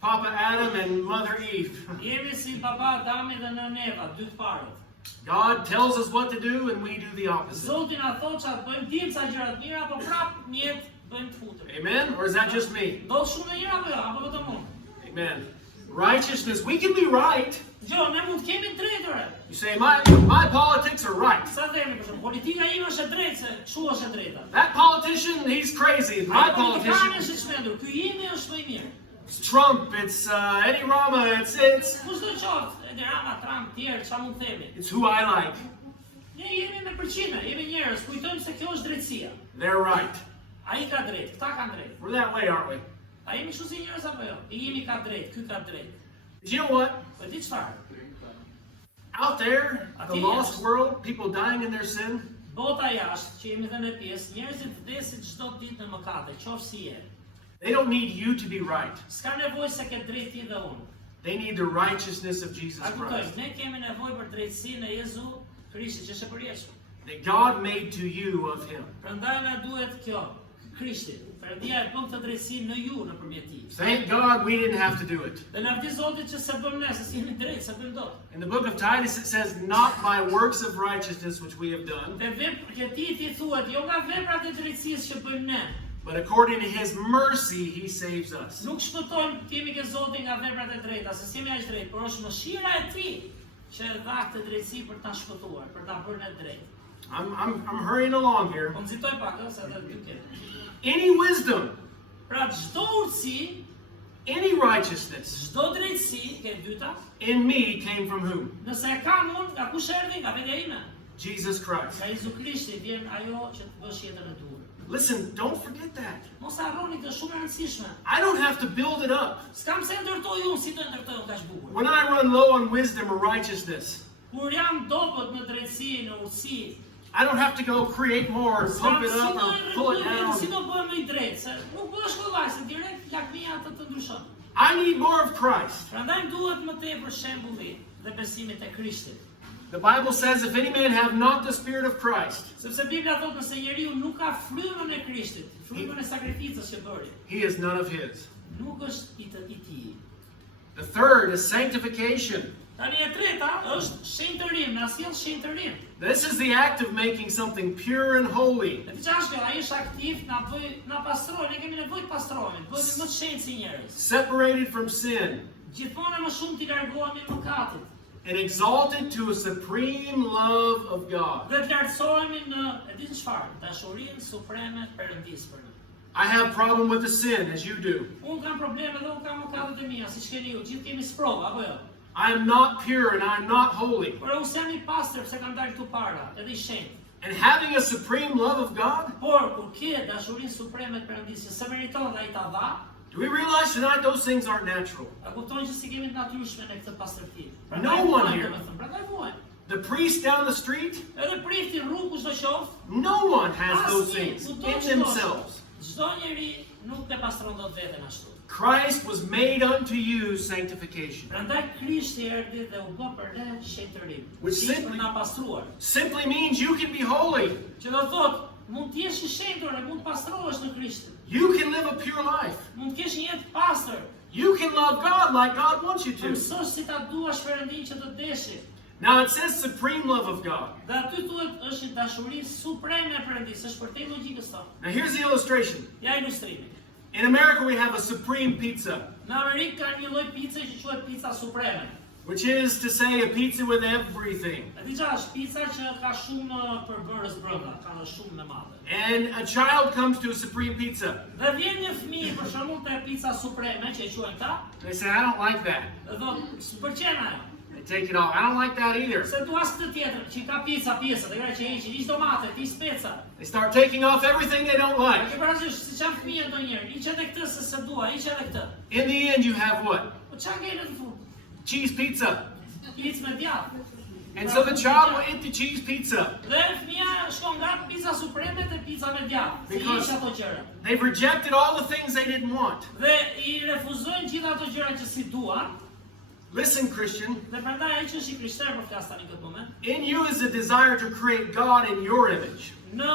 Papa Adam and Mother Eve. Jemi si baba Adami dhe nëna Eva, dy të parët. God tells us what to do and we do the opposite. Zoti na thotë çfarë bëjmë, dim sa gjëra të mira, po prapë në jetë bëjmë të futur. Amen? Or is that just me? Do shumë e apo jo, apo vetëm unë? Amen. Righteousness, we can be right. Jo, ne mund të kemi drejtore. You say, my politics are right. Sa themi, për shembull, politika ime është e drejtë, se kështu është e drejta. That politician, he's crazy. My Ai politikani politician, është i çmendur, ky imi është më i mirë. it's Trump, it's Eddie Rama, it's Kush do qoftë, Edi Rama, Trump, tjerë, çfarë mund themi? who I like. Ne jemi me përqime, jemi njerëz, kujtojmë se kjo është drejtësia. They're right. Ai ka drejtë, këta kanë drejtë. We're that way, aren't we? A jemi kështu si njerëz apo jo? I jemi ka drejtë, ky ka drejtë. But you know what? Po di çfarë? Out there, the lost world, people dying in their sin, Bota jashtë, që jemi dhe në pjesë, njerëzit vdesin çdo ditë në mëkate, qoftë si je. they don't need you to be right. S'ka nevojë se ke drejt ti dhe unë. They need the righteousness of Jesus A kuptoj, Christ. ne kemi nevojë për drejtësinë e Jezu Krishtit që është e përjetshëm. That God made to you of Him. Prandaj na duhet kjo, Krishti. Perëndia e bën këtë drejtësi në ju nëpërmjet tij. Thank God we didn't have to do it. Dhe na vdi Zoti që se bëm ne, se si jemi drejt, se bëm dot. In the book of Titus it says, not by works of righteousness which we have done, Dhe veprat e ti thuhet, jo nga veprat e drejtësisë që bëjmë ne. but according to His mercy He saves us. Nuk shpëtojmë timi ke Zoti nga veprat e drejta, se si jemi aq drejt, por është mëshira e tij që e dha këtë drejtësi për ta shpëtuar, për ta bërë ne drejt. I'm hurrying along here. Po nxitoj pak, se edhe dy ke. Any wisdom, Pra çdo urtësi, any righteousness çdo drejtësi, ke dyta, in me came from whom? nëse e kam unë, nga kush erdhi? Nga vetja ime. Jesus Christ. Nga Jezu Krishti vjen ajo që të bësh jetën e duhur. Listen, don't forget that. Mos harroni këtë, shumë e rëndësishme. I don't have to build it up. S'kam se ndërtoj unë, si të ndërtoj unë kaq bukur. When I run low on wisdom or righteousness, Kur jam dobët në drejtësi, në urtësi, I don't have to go create more, pump it up, or pull it si down. do bëhem më i drejtë, se nuk bëhesh kollaj, se direkt lakmia të ndryshon. I need more of Christ. Prandaj duhet më tepër shembulli dhe besimi te Krishti. The Bible says, if any man have not the Spirit of Christ, Sepse Bibla thotë nëse njeriu nuk ka frymën e Krishtit, frymën e sakrificës që bëri, he is none of his. nuk është i tij. The third is sanctification. Tani e treta është shenjtërim, na sjell shenjtërim. This is the act of making something pure and holy. Dhe çfarë është kjo? Ai është aktiv, na pastroj, ne kemi nevojë të pastrohemi, bëhemi më të shenjtë si njerëz. Separated from sin Gjithmonë më shumë t'i largohemi mëkatit. and exalted to a supreme love of God. Dhe të lartësohemi në, e di çfarë, dashurinë supreme Perëndis për ne. I have problem with the sin, as you do. Unë kam probleme dhe unë kam mëkatet e mia, siç keni ju, gjithë kemi sprova, apo jo? I am not pure and I am not holy. Por unë jam i pastër pse kam dalë këtu para, edhe i shenjtë. And having a supreme love of God, Por kur ke dashurinë supreme të Perëndis, që se meriton dhe ai ta dha, do we realize tonight those things aren't natural? a kuptojnë që si kemi të natyrshme në këtë pastërti. No one here. Prandaj vuajnë. The priest down the street, Edhe prifti rrugë çdo qoftë, no one has those asnjë, things kudo in që themselves. Çdo njeri nuk e pastron dot veten ashtu. Christ was made unto you sanctification. Prandaj Krishti erdhi dhe u bë për ne shenjtërim. Which Si simply- për na pastruar. Simply means you can be holy. Që do thotë, mund të jesh i shenjtur e mund të pastrohesh në Krishtin. You can live a pure life. Mund të kesh një jetë pastër. You can love God like God wants you Të to. mësosh si ta duash Perëndin që të deshi. Now it says supreme love of God. Dhe aty thuhet është një dashuri supreme e Perëndisë, është për te logjikës tonë. Now here's the illustration. Ja ilustrimi. In America we have a supreme pizza, Në Amerikë ka një lloj pice që quhet pica supreme. which is to say a pizza with everything. E di çfarë është pica që ka shumë përbërës brenda, ka shumë me madhe. And a child comes to a supreme pizza. Dhe vjen një fëmijë për shembull te pica supreme që e quajnë ta, They say, I don't like that. dhe thotë, "S'pëlqen ajo." They take it off. I don't like that either. Se dua këtë tjetër, që ka pica pjesë, dhe gra që heqin, ish domate, ti speca. They start taking off everything they don't A like. ke parasysh si çam fëmijë ndonjëherë, hiq edhe këtë se dua, hiq edhe këtë. In the end, you have what? Po çka ngel në fund? Cheese pizza. Hiq me djathtë. And so the child will eat the cheese pizza. Dhe fëmia shkon nga pica supreme te pica me djathtë. Si Because- hiq ato gjëra. They've rejected all the things they didn't want. Dhe i refuzojnë gjithë ato gjëra që si duan, Listen, Christian, dhe prandaj ai që është i krishterë për flas tani këtë moment. in you is a desire to create God in your image. Në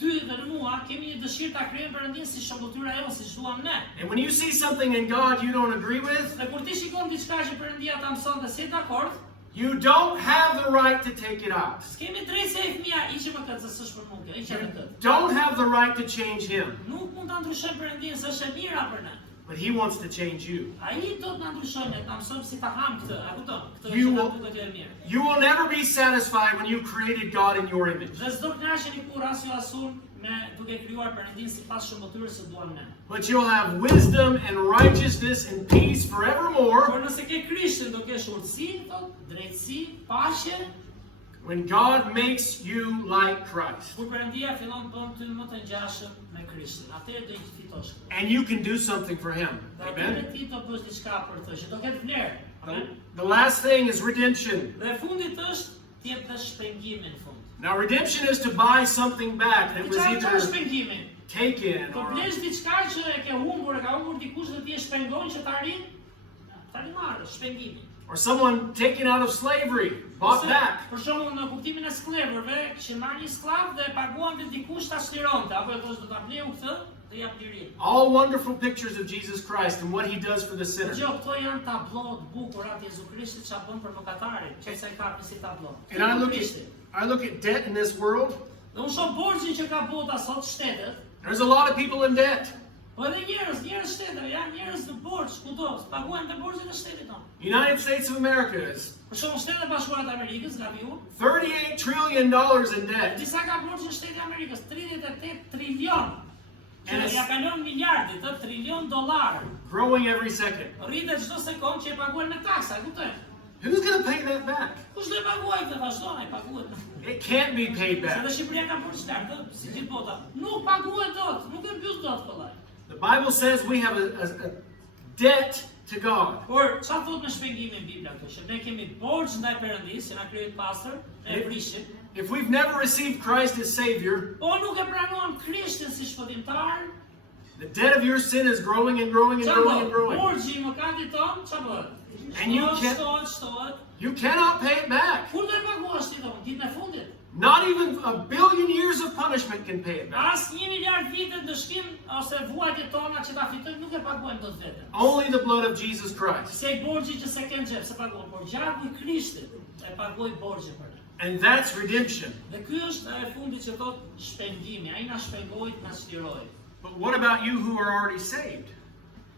ty dhe në mua kemi një dëshirë ta krijojmë Perëndin si shëmbëtyra jonë, si duam ne. And when you see something in God you don't agree with, Dhe kur ti shikon diçka që Perëndia ta mëson dhe si dakord, you don't have the right to take it out. s'kemi drejtë se e fëmia hiqe më këtë se s'është për mua kjo, hiqe edhe këtë. Don't have the right to change him. Nuk mund ta ndryshojmë Perëndin, se është e mira për ne. But he wants to change you. Ai do të na ndryshojë, ne ta mësojmë si ta ham këtë, a kupton? Këtë You që na will- duket e mirë. You will never be satisfied when you created God in your image. Dhe s'do kënaqeni kur as ju asun me duke krijuar Perëndin sipas shëmbëtyrës së duam ne. But you'll have wisdom and righteousness and peace forevermore Por nëse ke Krishtin, do kesh urtësi, drejtësi, paqe, when God makes you like Christ. kur Perëndia fillon të bën ty më të ngjashëm me Krishtin. Atëherë do i fitosh. And you can do something for him. Dhe Amen. atëherë ti do bësh diçka për të, që do ketë vlerë. Amen. The last thing is redemption. Dhe fundit është të jep dhe shpengimin në fund. Now, redemption is to buy something back that was Çfarë either është shpengimi? taken Po or blesh diçka që e ke humbur, e ka humbur dikush dhe ti e shpengon që ta rin? Ta marrë, shpengimi. or someone taken out of slavery, bought back. Për shembull në kuptimin e sklevrëve, kishin marrë një skllav dhe paguan te dikush ta shlironte, apo e thosh do ta bleu këtë, do jap lirinë. All wonderful pictures of Jesus Christ and what he does for the sinner. Gjë, këto janë tablo të bukura të Jezu Krishtit çfarë bën për mëkatarin, që sa i kapni si tablo. And I look at debt in this world. Dhe unë shoh borxhin që ka bota sot shtetet. There's a lot of people in debt. Po edhe njerëz shtetëve, janë njerëz në borxh kudo, paguajnë të borxhin e shtetit tonë. United States of America is Për shembull, Shtetet e Bashkuara të Amerikës, gabiu, $38 trillion in debt. disa ka borxhin Shteti i Amerikës, 38 trilion. And Që it's ja kalon miljardit, trilion dollar. growing every second. Rritet çdo sekond që e paguajnë me taksa, e kuptoj? Who's going to pay that back? Kush do e paguaj këtë vazhdon, e paguhet. It can't be paid Se back. dhe Shqipëria ka borxh lart, si gjithë bota. Nuk paguhet dot, nuk e mbyll dot kollaj. The Bible says we have a debt to God. Por çfarë thot në shpengimin Bibla këtu? Që ne kemi borxh ndaj Perëndisë, që na krijoi pastër, e prishim. If we've never received Christ as Savior, Po nuk e pranuam Krishtin si shpëtimtar. the debt of your sin is growing and growing and growing and growing. Borxhi i mëkatit ton, çfarë bëhet? And you can't- shtohet. You cannot pay it back. Kur do e paguash ti tonë ditën e fundit? Not even a billion years of punishment can pay it back. As 1 miliard vite dëshkim ose vuajtjet tona që ta fitojmë nuk e paguajmë dot vetëm. Only the blood of Jesus Christ. Se borxhi që se ken xhep, se paguam, por gjaku i Krishtit e pagoi borxhin për ne. And that's redemption. Dhe ky është e fundit që thot shpengimi, ai na shpengoi, na shliroi. But what about you who are already saved?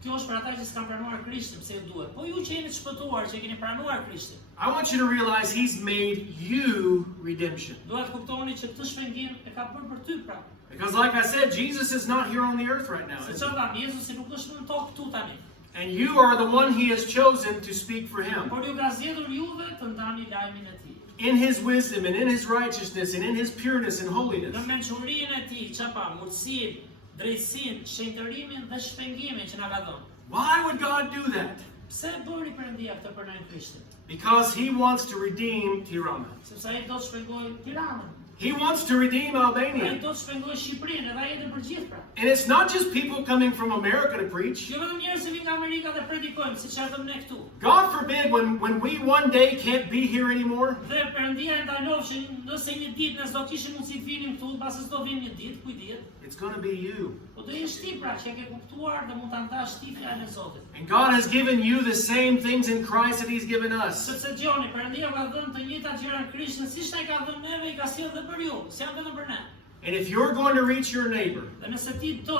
Kjo është për ata që s'kan pranuar Krishtin, pse e duhet. Po ju që jeni të shpëtuar, që keni pranuar Krishtin, I want you to realize He's made you redemption. duhet kuptoni që këtë shpengim e ka bërë për ty pra. Because, like I said, Jesus is not here on the earth right now. Se çfarë tani, Jezusi nuk është në tokë këtu tani. And you are the one He has chosen to speak for Him. Por ju ka zgjedhur juve të ndani lajmin e tij. In His wisdom and in His righteousness and in His pureness and Në holiness. mençurinë e tij, çfarë, urtësinë, drejtsinë, shenjtërimin dhe shpengimin që na ka dhënë. Why would God do that? Pse bëri Perëndia këtë për ne në Krishtin? Because He wants to redeem Tirana. Sepse ai do të shpengojë Tiranën. He wants to redeem Ai Albania. do të shpengojë Shqipërinë, edhe ai edhe për gjithë pra. And it's not just people coming from America to preach. Jo vetëm njerëz që vinë nga Amerika dhe predikojnë, siç erdhëm ne këtu. God forbid when we one day can't be here anymore, Dhe Perëndia e ndalofshin, nëse një ditë ne s'do kishim mundësi të vinim këtu, pasi s'do vinë një ditë, kujt dihet. it's going to be you. Po do jesh ti pra që e ke kuptuar dhe mund ta ndash ti fjalën e Zotit. And God has given you the same things in Christ that He's given us. Sepse Gjoni, Perëndia ka dhënë të njëjtat gjëra në Krishtin, siç ai ka dhënë neve, i ka sjellë edhe për ju, si janë vetëm për ne. And if you're going to reach your neighbor, Dhe nëse ti do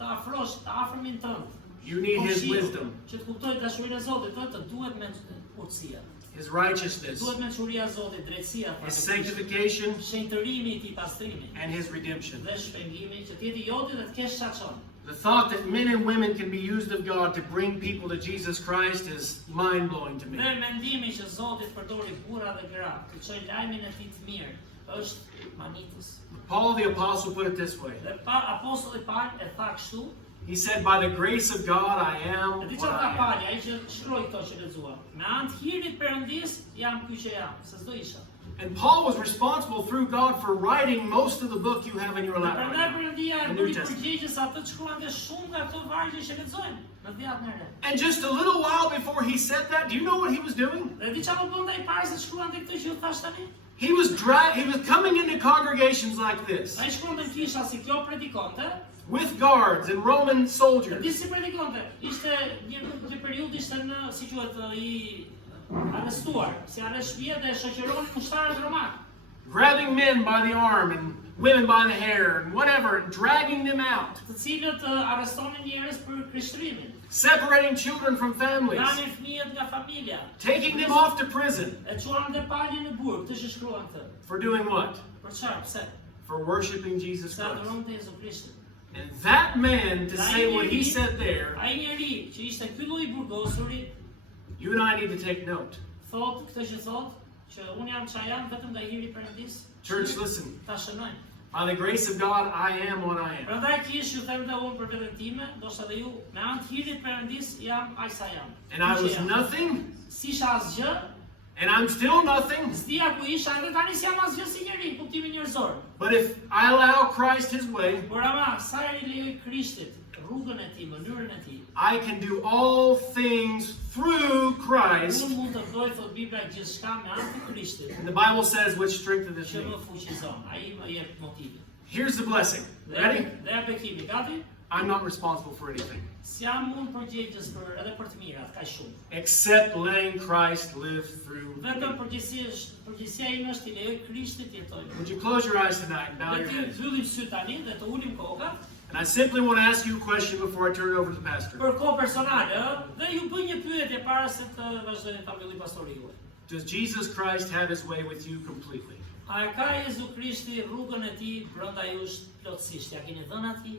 të afrosh të afërmin tënd, you need His shiu, wisdom, që të kuptoj dashurinë e Zotit, të duhet me urtësia. His righteousness, Duhet me mençuria e Zotit, drejtësia, His sanctification, shenjtërimi i tij, pastrimi and His redemption. dhe shpengimi që të jeti joti dhe të kesh shaqon. The thought that men and women can be used of God to bring people to Jesus Christ is mind-blowing to me. Dhe mendimi që Zoti përdori burra dhe gra, të çojë lajmin e tij të mirë, është manitës. Paul the Apostle put it this way. Dhe apostulli Paul e tha kështu, He said, by the grace of God I am e di what çfarë tha I am. Pauli, ai që shkroi këto që lexuam. Me anë të hirit Perëndis jam ky që jam, se s'do isha. And Paul was responsible through God for writing most of the book you have in your lap right Prandaj now. Perëndia e The New bëri Testament. përgjegjës atë që shkruante shumë nga këto vargje që lexojmë në Dhjetat e Re. And just a little while before he said that, do you know what he was doing? Dhe di çfarë bënte ai parë se shkruante këtë që u thash tani? He was coming into congregations like this Ai shkruante në kisha si kjo predikonte, with guards and Roman dhe soldiers, di si predikonte. Ishte një periudhë ishte në, si quhet, i arrestuar, si arrestshpije dhe shoqëroni ushtarët roman. grabbing men by the arm and women by the hair and whatever, and dragging them out, Të cilët arrestonin njerëz për krishterimin, separating children from families, ndanin fëmijët nga familja, taking them off to prison. e çuan dhe palin në burg, këtë që shkruan këtë. For doing what? Për çfarë? Pse? For worshiping Jesus Se Christ. adoronte Jezu Krishtin. And that man, to say what he said there, Ai njeri që ishte ky lloj burgosuri, you and I need to take note. thot këtë që thot, që unë jam çfarë jam vetëm nga hiri i Perëndis. Church, listen. Ta shënojmë. By the grace of God, I am what I am. Prandaj kish ju them dhe unë për veten time, ndoshta dhe ju, me anë të hirit Perëndis jam aq sa jam. And I was nothing, Si isha asgjë, and I'm still nothing. s'dia ku isha edhe tani si jam asgjë si njeri, kuptimin njerëzor. But if I allow Christ his way, Por ama, sa i lejoj Krishtit rrugën e tij, mënyrën e tij, I can do all things through Christ. unë mund të bëj, thot Bibla, gjithçka me anë të Krishtit, And the Bible says, which strengtheneth që me. më fuqizon. Ai më jep motivin. Here's the blessing. Ready? Dhe e bekimi, gati? I'm not responsible for anything S'jam unë përgjegjës edhe për të mirat, kaq shumë. except letting Christ live through me. Vetëm përgjegjësia ime është i lejoj Krishtit jetojë. Would you close your eyes tonight and bow Dhe your ti heads? mbyllim syt tani dhe të ulim kokat. And I simply want to ask you a question before I turn it over to the pastor. Për kohë personale, dhe ju bëj një pyetje para se të vazhdoni ta mbylli pastori juaj. Does Jesus Christ have his way with you completely? A e ka Jezu Krishti rrugën e tij brenda jush plotësisht? Ja keni dhënë atij?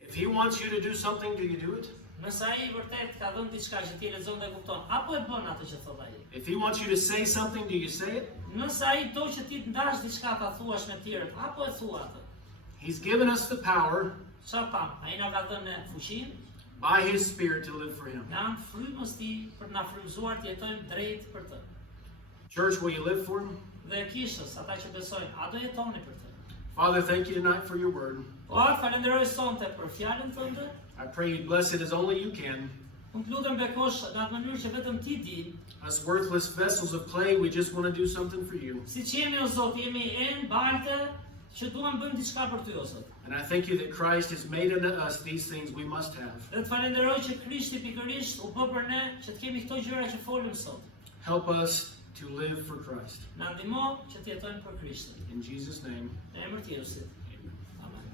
If he wants you to do something, do you do it? Nëse ai vërtet ka dhënë diçka që ti e lexon dhe e kupton, apo e bën atë që thot ai? If he wants you to say something, do you say it? Nëse ai do që ti të ndash diçka ta thuash me të tjerët, apo e thua atë? He's given us the power Çfarë pam? Ai na ka dhënë fuqinë by his Spirit to live for him. në anë të frymës tij për na frymëzuar të jetojmë drejt për të. Church, will you live for him? Dhe kishës, ata që besojnë, a do jetoni për të? Father, thank you tonight for your word. O, falenderoj sonte për fjalën tënde. I pray you bless it as only you can. Unë të lutem bekosh në atë mënyrë që vetëm ti di. Us worthless vessels of clay, we just want to do something for you. Si që jemi o Zot, jemi enë balte që duam bëjmë diçka për ty o Zot. And I thank you that Christ has made unto us these things we must have. Dhe të falenderoj që Krishti pikërisht u bë për ne që të kemi këto gjëra që folim sot. Help us to live for Christ. Na ndihmo që të jetojmë për Krishtin. In Jesus' name. Në emër të Jezusit. Amen.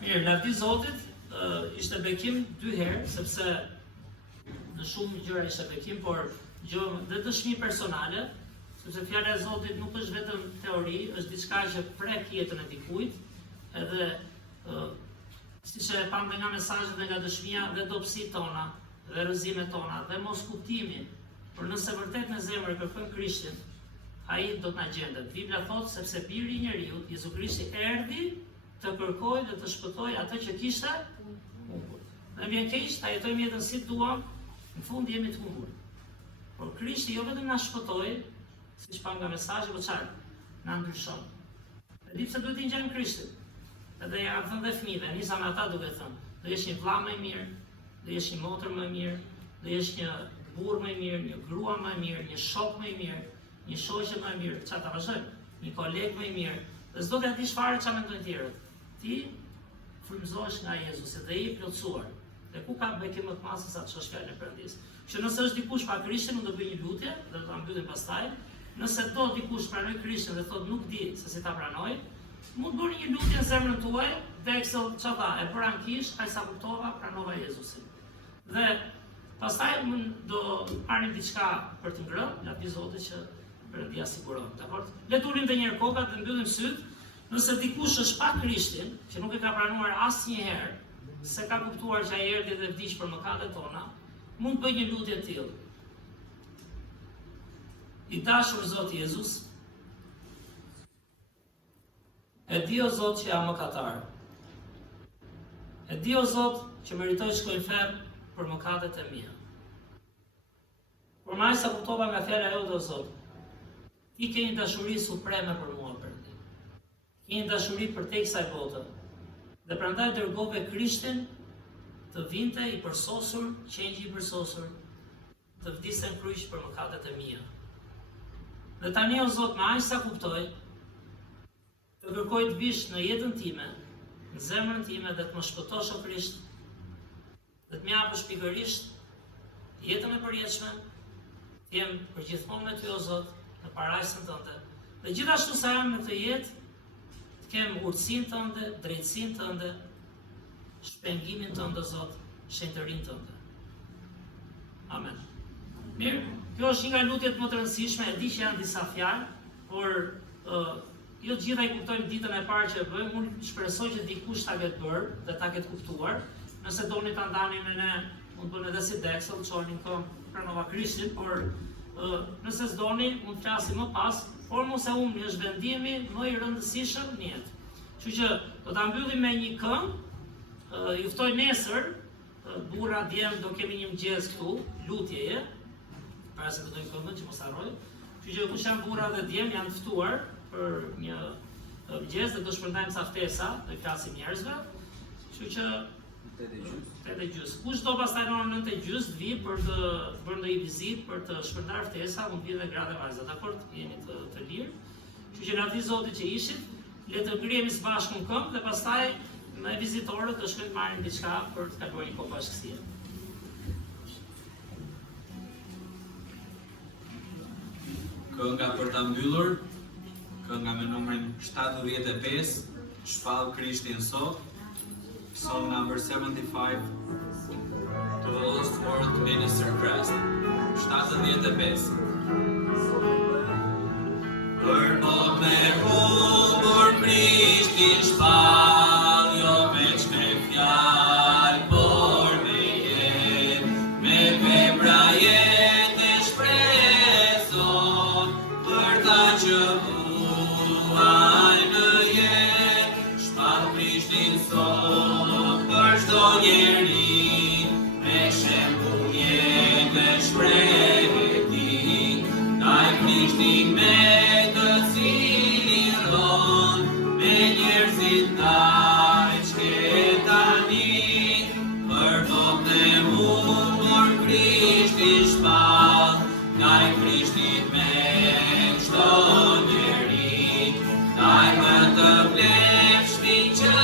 Mirë, në ati Zotit ishte bekim 2 herë, sepse në shumë gjëra ishte bekim, por dhe dëshmi personale, sepse fjala e Zotit nuk është vetëm teori, është diçka që prek jetën e dikujt, edhe siç e pam nga mesazhet dhe nga dëshmia dhe dobësitë tona, dhe rrëzimet tona, dhe mos kuptimi, por nëse vërtet në zemër e kërkojmë Krishtin, ai do të na gjendet. Bibla thotë sepse biri i njeriu, Jezu Krishti erdhi të kërkojë dhe të shpëtojë atë që kishte humbur. Ne vjen keq ta jetojmë jetën si duam, në fund jemi të humbur. Por Krishti jo vetëm na shpëtoi, siç pam nga mesazhi, por çfarë? Na ndryshon. E di pse duhet të ngjajmë Krishtin. Edhe ja thënë dhe fëmijëve, nisa me ata duke thënë, do jesh një vëlla më i mirë, do jesh një motër më e mirë, do jesh një burr më i mirë, një grua më e mirë, një shok më i mirë, një shoqe më e mirë, çfarë ta vazhdojmë? Një koleg më i mirë. Dhe s'do të di çfarë çfarë mendojnë tjerët. Ti frymëzohesh nga Jezusi dhe i plotësuar. Dhe ku ka bekim më të madh se sa ç'është fjala e Perëndis. Që nëse është dikush pa Krishtin, unë do bëj një lutje dhe do ta mbyllim pastaj. Nëse do dikush pranoj Krishtin dhe thotë nuk di se si ta pranoj, mund të bëni një lutje në zemrën tuaj, dhe çfarë tha, e bëra kish, ai sa kuptova, pranova Jezusin. Dhe pastaj do marrim diçka për të ngrënë, nga pi Zoti që Perëndia siguron, dakor? Le të ulim edhe një herë kokat dhe mbyllim syt. Nëse dikush është pa Krishtin, që nuk e ka pranuar asnjëherë, se ka kuptuar që ai erdhi dhe vdiq për mëkatet tona, mund të bëj një lutje të tillë. I dashur Zoti Jezus, e di o Zot që jam mëkatar. E di o Zot që meritoj shkoj në ferr për mëkatet e mia. Por më sa kuptova nga fjala jote o Zot, ti ke një dashuri supreme për mua, Perëndi. Ke një dashuri për te kësaj bote. Dhe prandaj dërgove Krishtin të vinte i përsosur, qengji i përsosur, të vdiste në kryq për mëkatet e mia. Dhe tani o Zot, me aq sa kuptoj, të kërkoj të vish në jetën time, në zemrën time dhe të më shpëtosh o Krisht, dhe të më japësh pikërisht jetën e përjetshme, të jem përgjithmonë me ty o Zot, në parajsën tënde. Dhe gjithashtu sa jam në këtë jetë, të kem urtësinë tënde, drejtësinë tënde, shpengimin tënde, Zot, shenjtërinë tënde. Amen. Mirë, kjo është një nga lutjet më të rëndësishme, e di që janë disa fjalë, por jo të gjitha i kuptojmë ditën e parë që e bëjmë, unë shpresoj që dikush ta ketë bërë dhe ta ketë kuptuar. Nëse doni ta ndani me ne, mund të bëni edhe si Dexel, çonin këmbë pranova Krishtin, por nëse s'doni, mund të flasim më pas, por mos e humni, është vendimi më i rëndësishëm në jetë. Kështu që do ta mbyllim me një këngë. Ju ftoj nesër, burra djem do kemi një mëngjes këtu, lutjeje, para se të dojmë këngën që mos harroj. Kështu që kush janë burra dhe djem janë të ftuar për një mëngjes dhe do shpërndajmë ca ftesa, do i flasim njerëzve. Kështu që 8:30. Kush do pastaj në orën 9:30 të vi për të bërë ndonjë vizitë, për të shpërndar ftesa, mund të vi dhe gratë dhe vajza, dakord? Jeni të lirë. Kështu që na di Zoti që ishit, le të ngrihemi së bashku në këmbë dhe pastaj me vizitorët të shkojnë të marrin diçka për të kaluar një kohë bashkësie. Kënga për ta mbyllur, kënga me numrin 75, Shpall Krishtin sot. Song number 75, To the Lost World Minister Christ. 75. Për bot me humor Krishtin shpall, jo veç me fjallë, por me jetë, me vepra jetë e shpreson, për ta që muaj në jetë, shpall Krishtin sot. Çdo njeri me shembull jetë e shprehti, ndaj Krishtin me të cilin ron, me njerëzit ndaj që tani, për vot e humbur Krishtin shpall, ndaj Krishtin me çdo njeri, ndaj më të vlefshtin që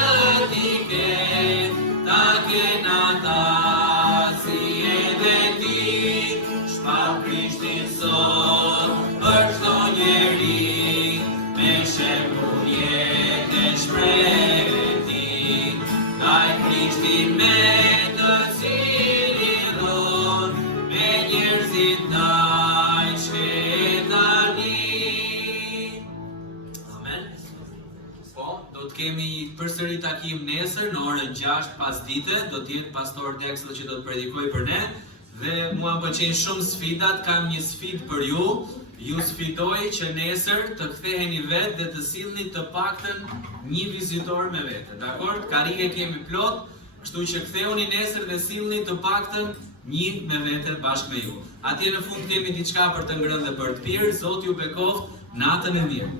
t'i ket. Ta kena ta si edhe ti, shpall Krishtin sot, për çdo njeri, me shembull jetë e shprehti, ndaj Krishtin me të cilin ron, me njerëzit ndaj që tani. Amen. Do të kemi përsëri takim nesër në orën 6 pasdite, do të jetë pastor Dexter që do të predikoj për ne dhe mua më pëlqejnë shumë sfidat, kam një sfidë për ju. Ju sfidoj që nesër të ktheheni vetë dhe të sillni të paktën një vizitor me vete. Dakord? Karike kemi plot, kështu që ktheuni nesër dhe sillni të paktën një me vete bashkë me ju. Atje në fund kemi diçka për të ngrënë dhe për të pirë. Zoti ju bekoft, natën e mirë.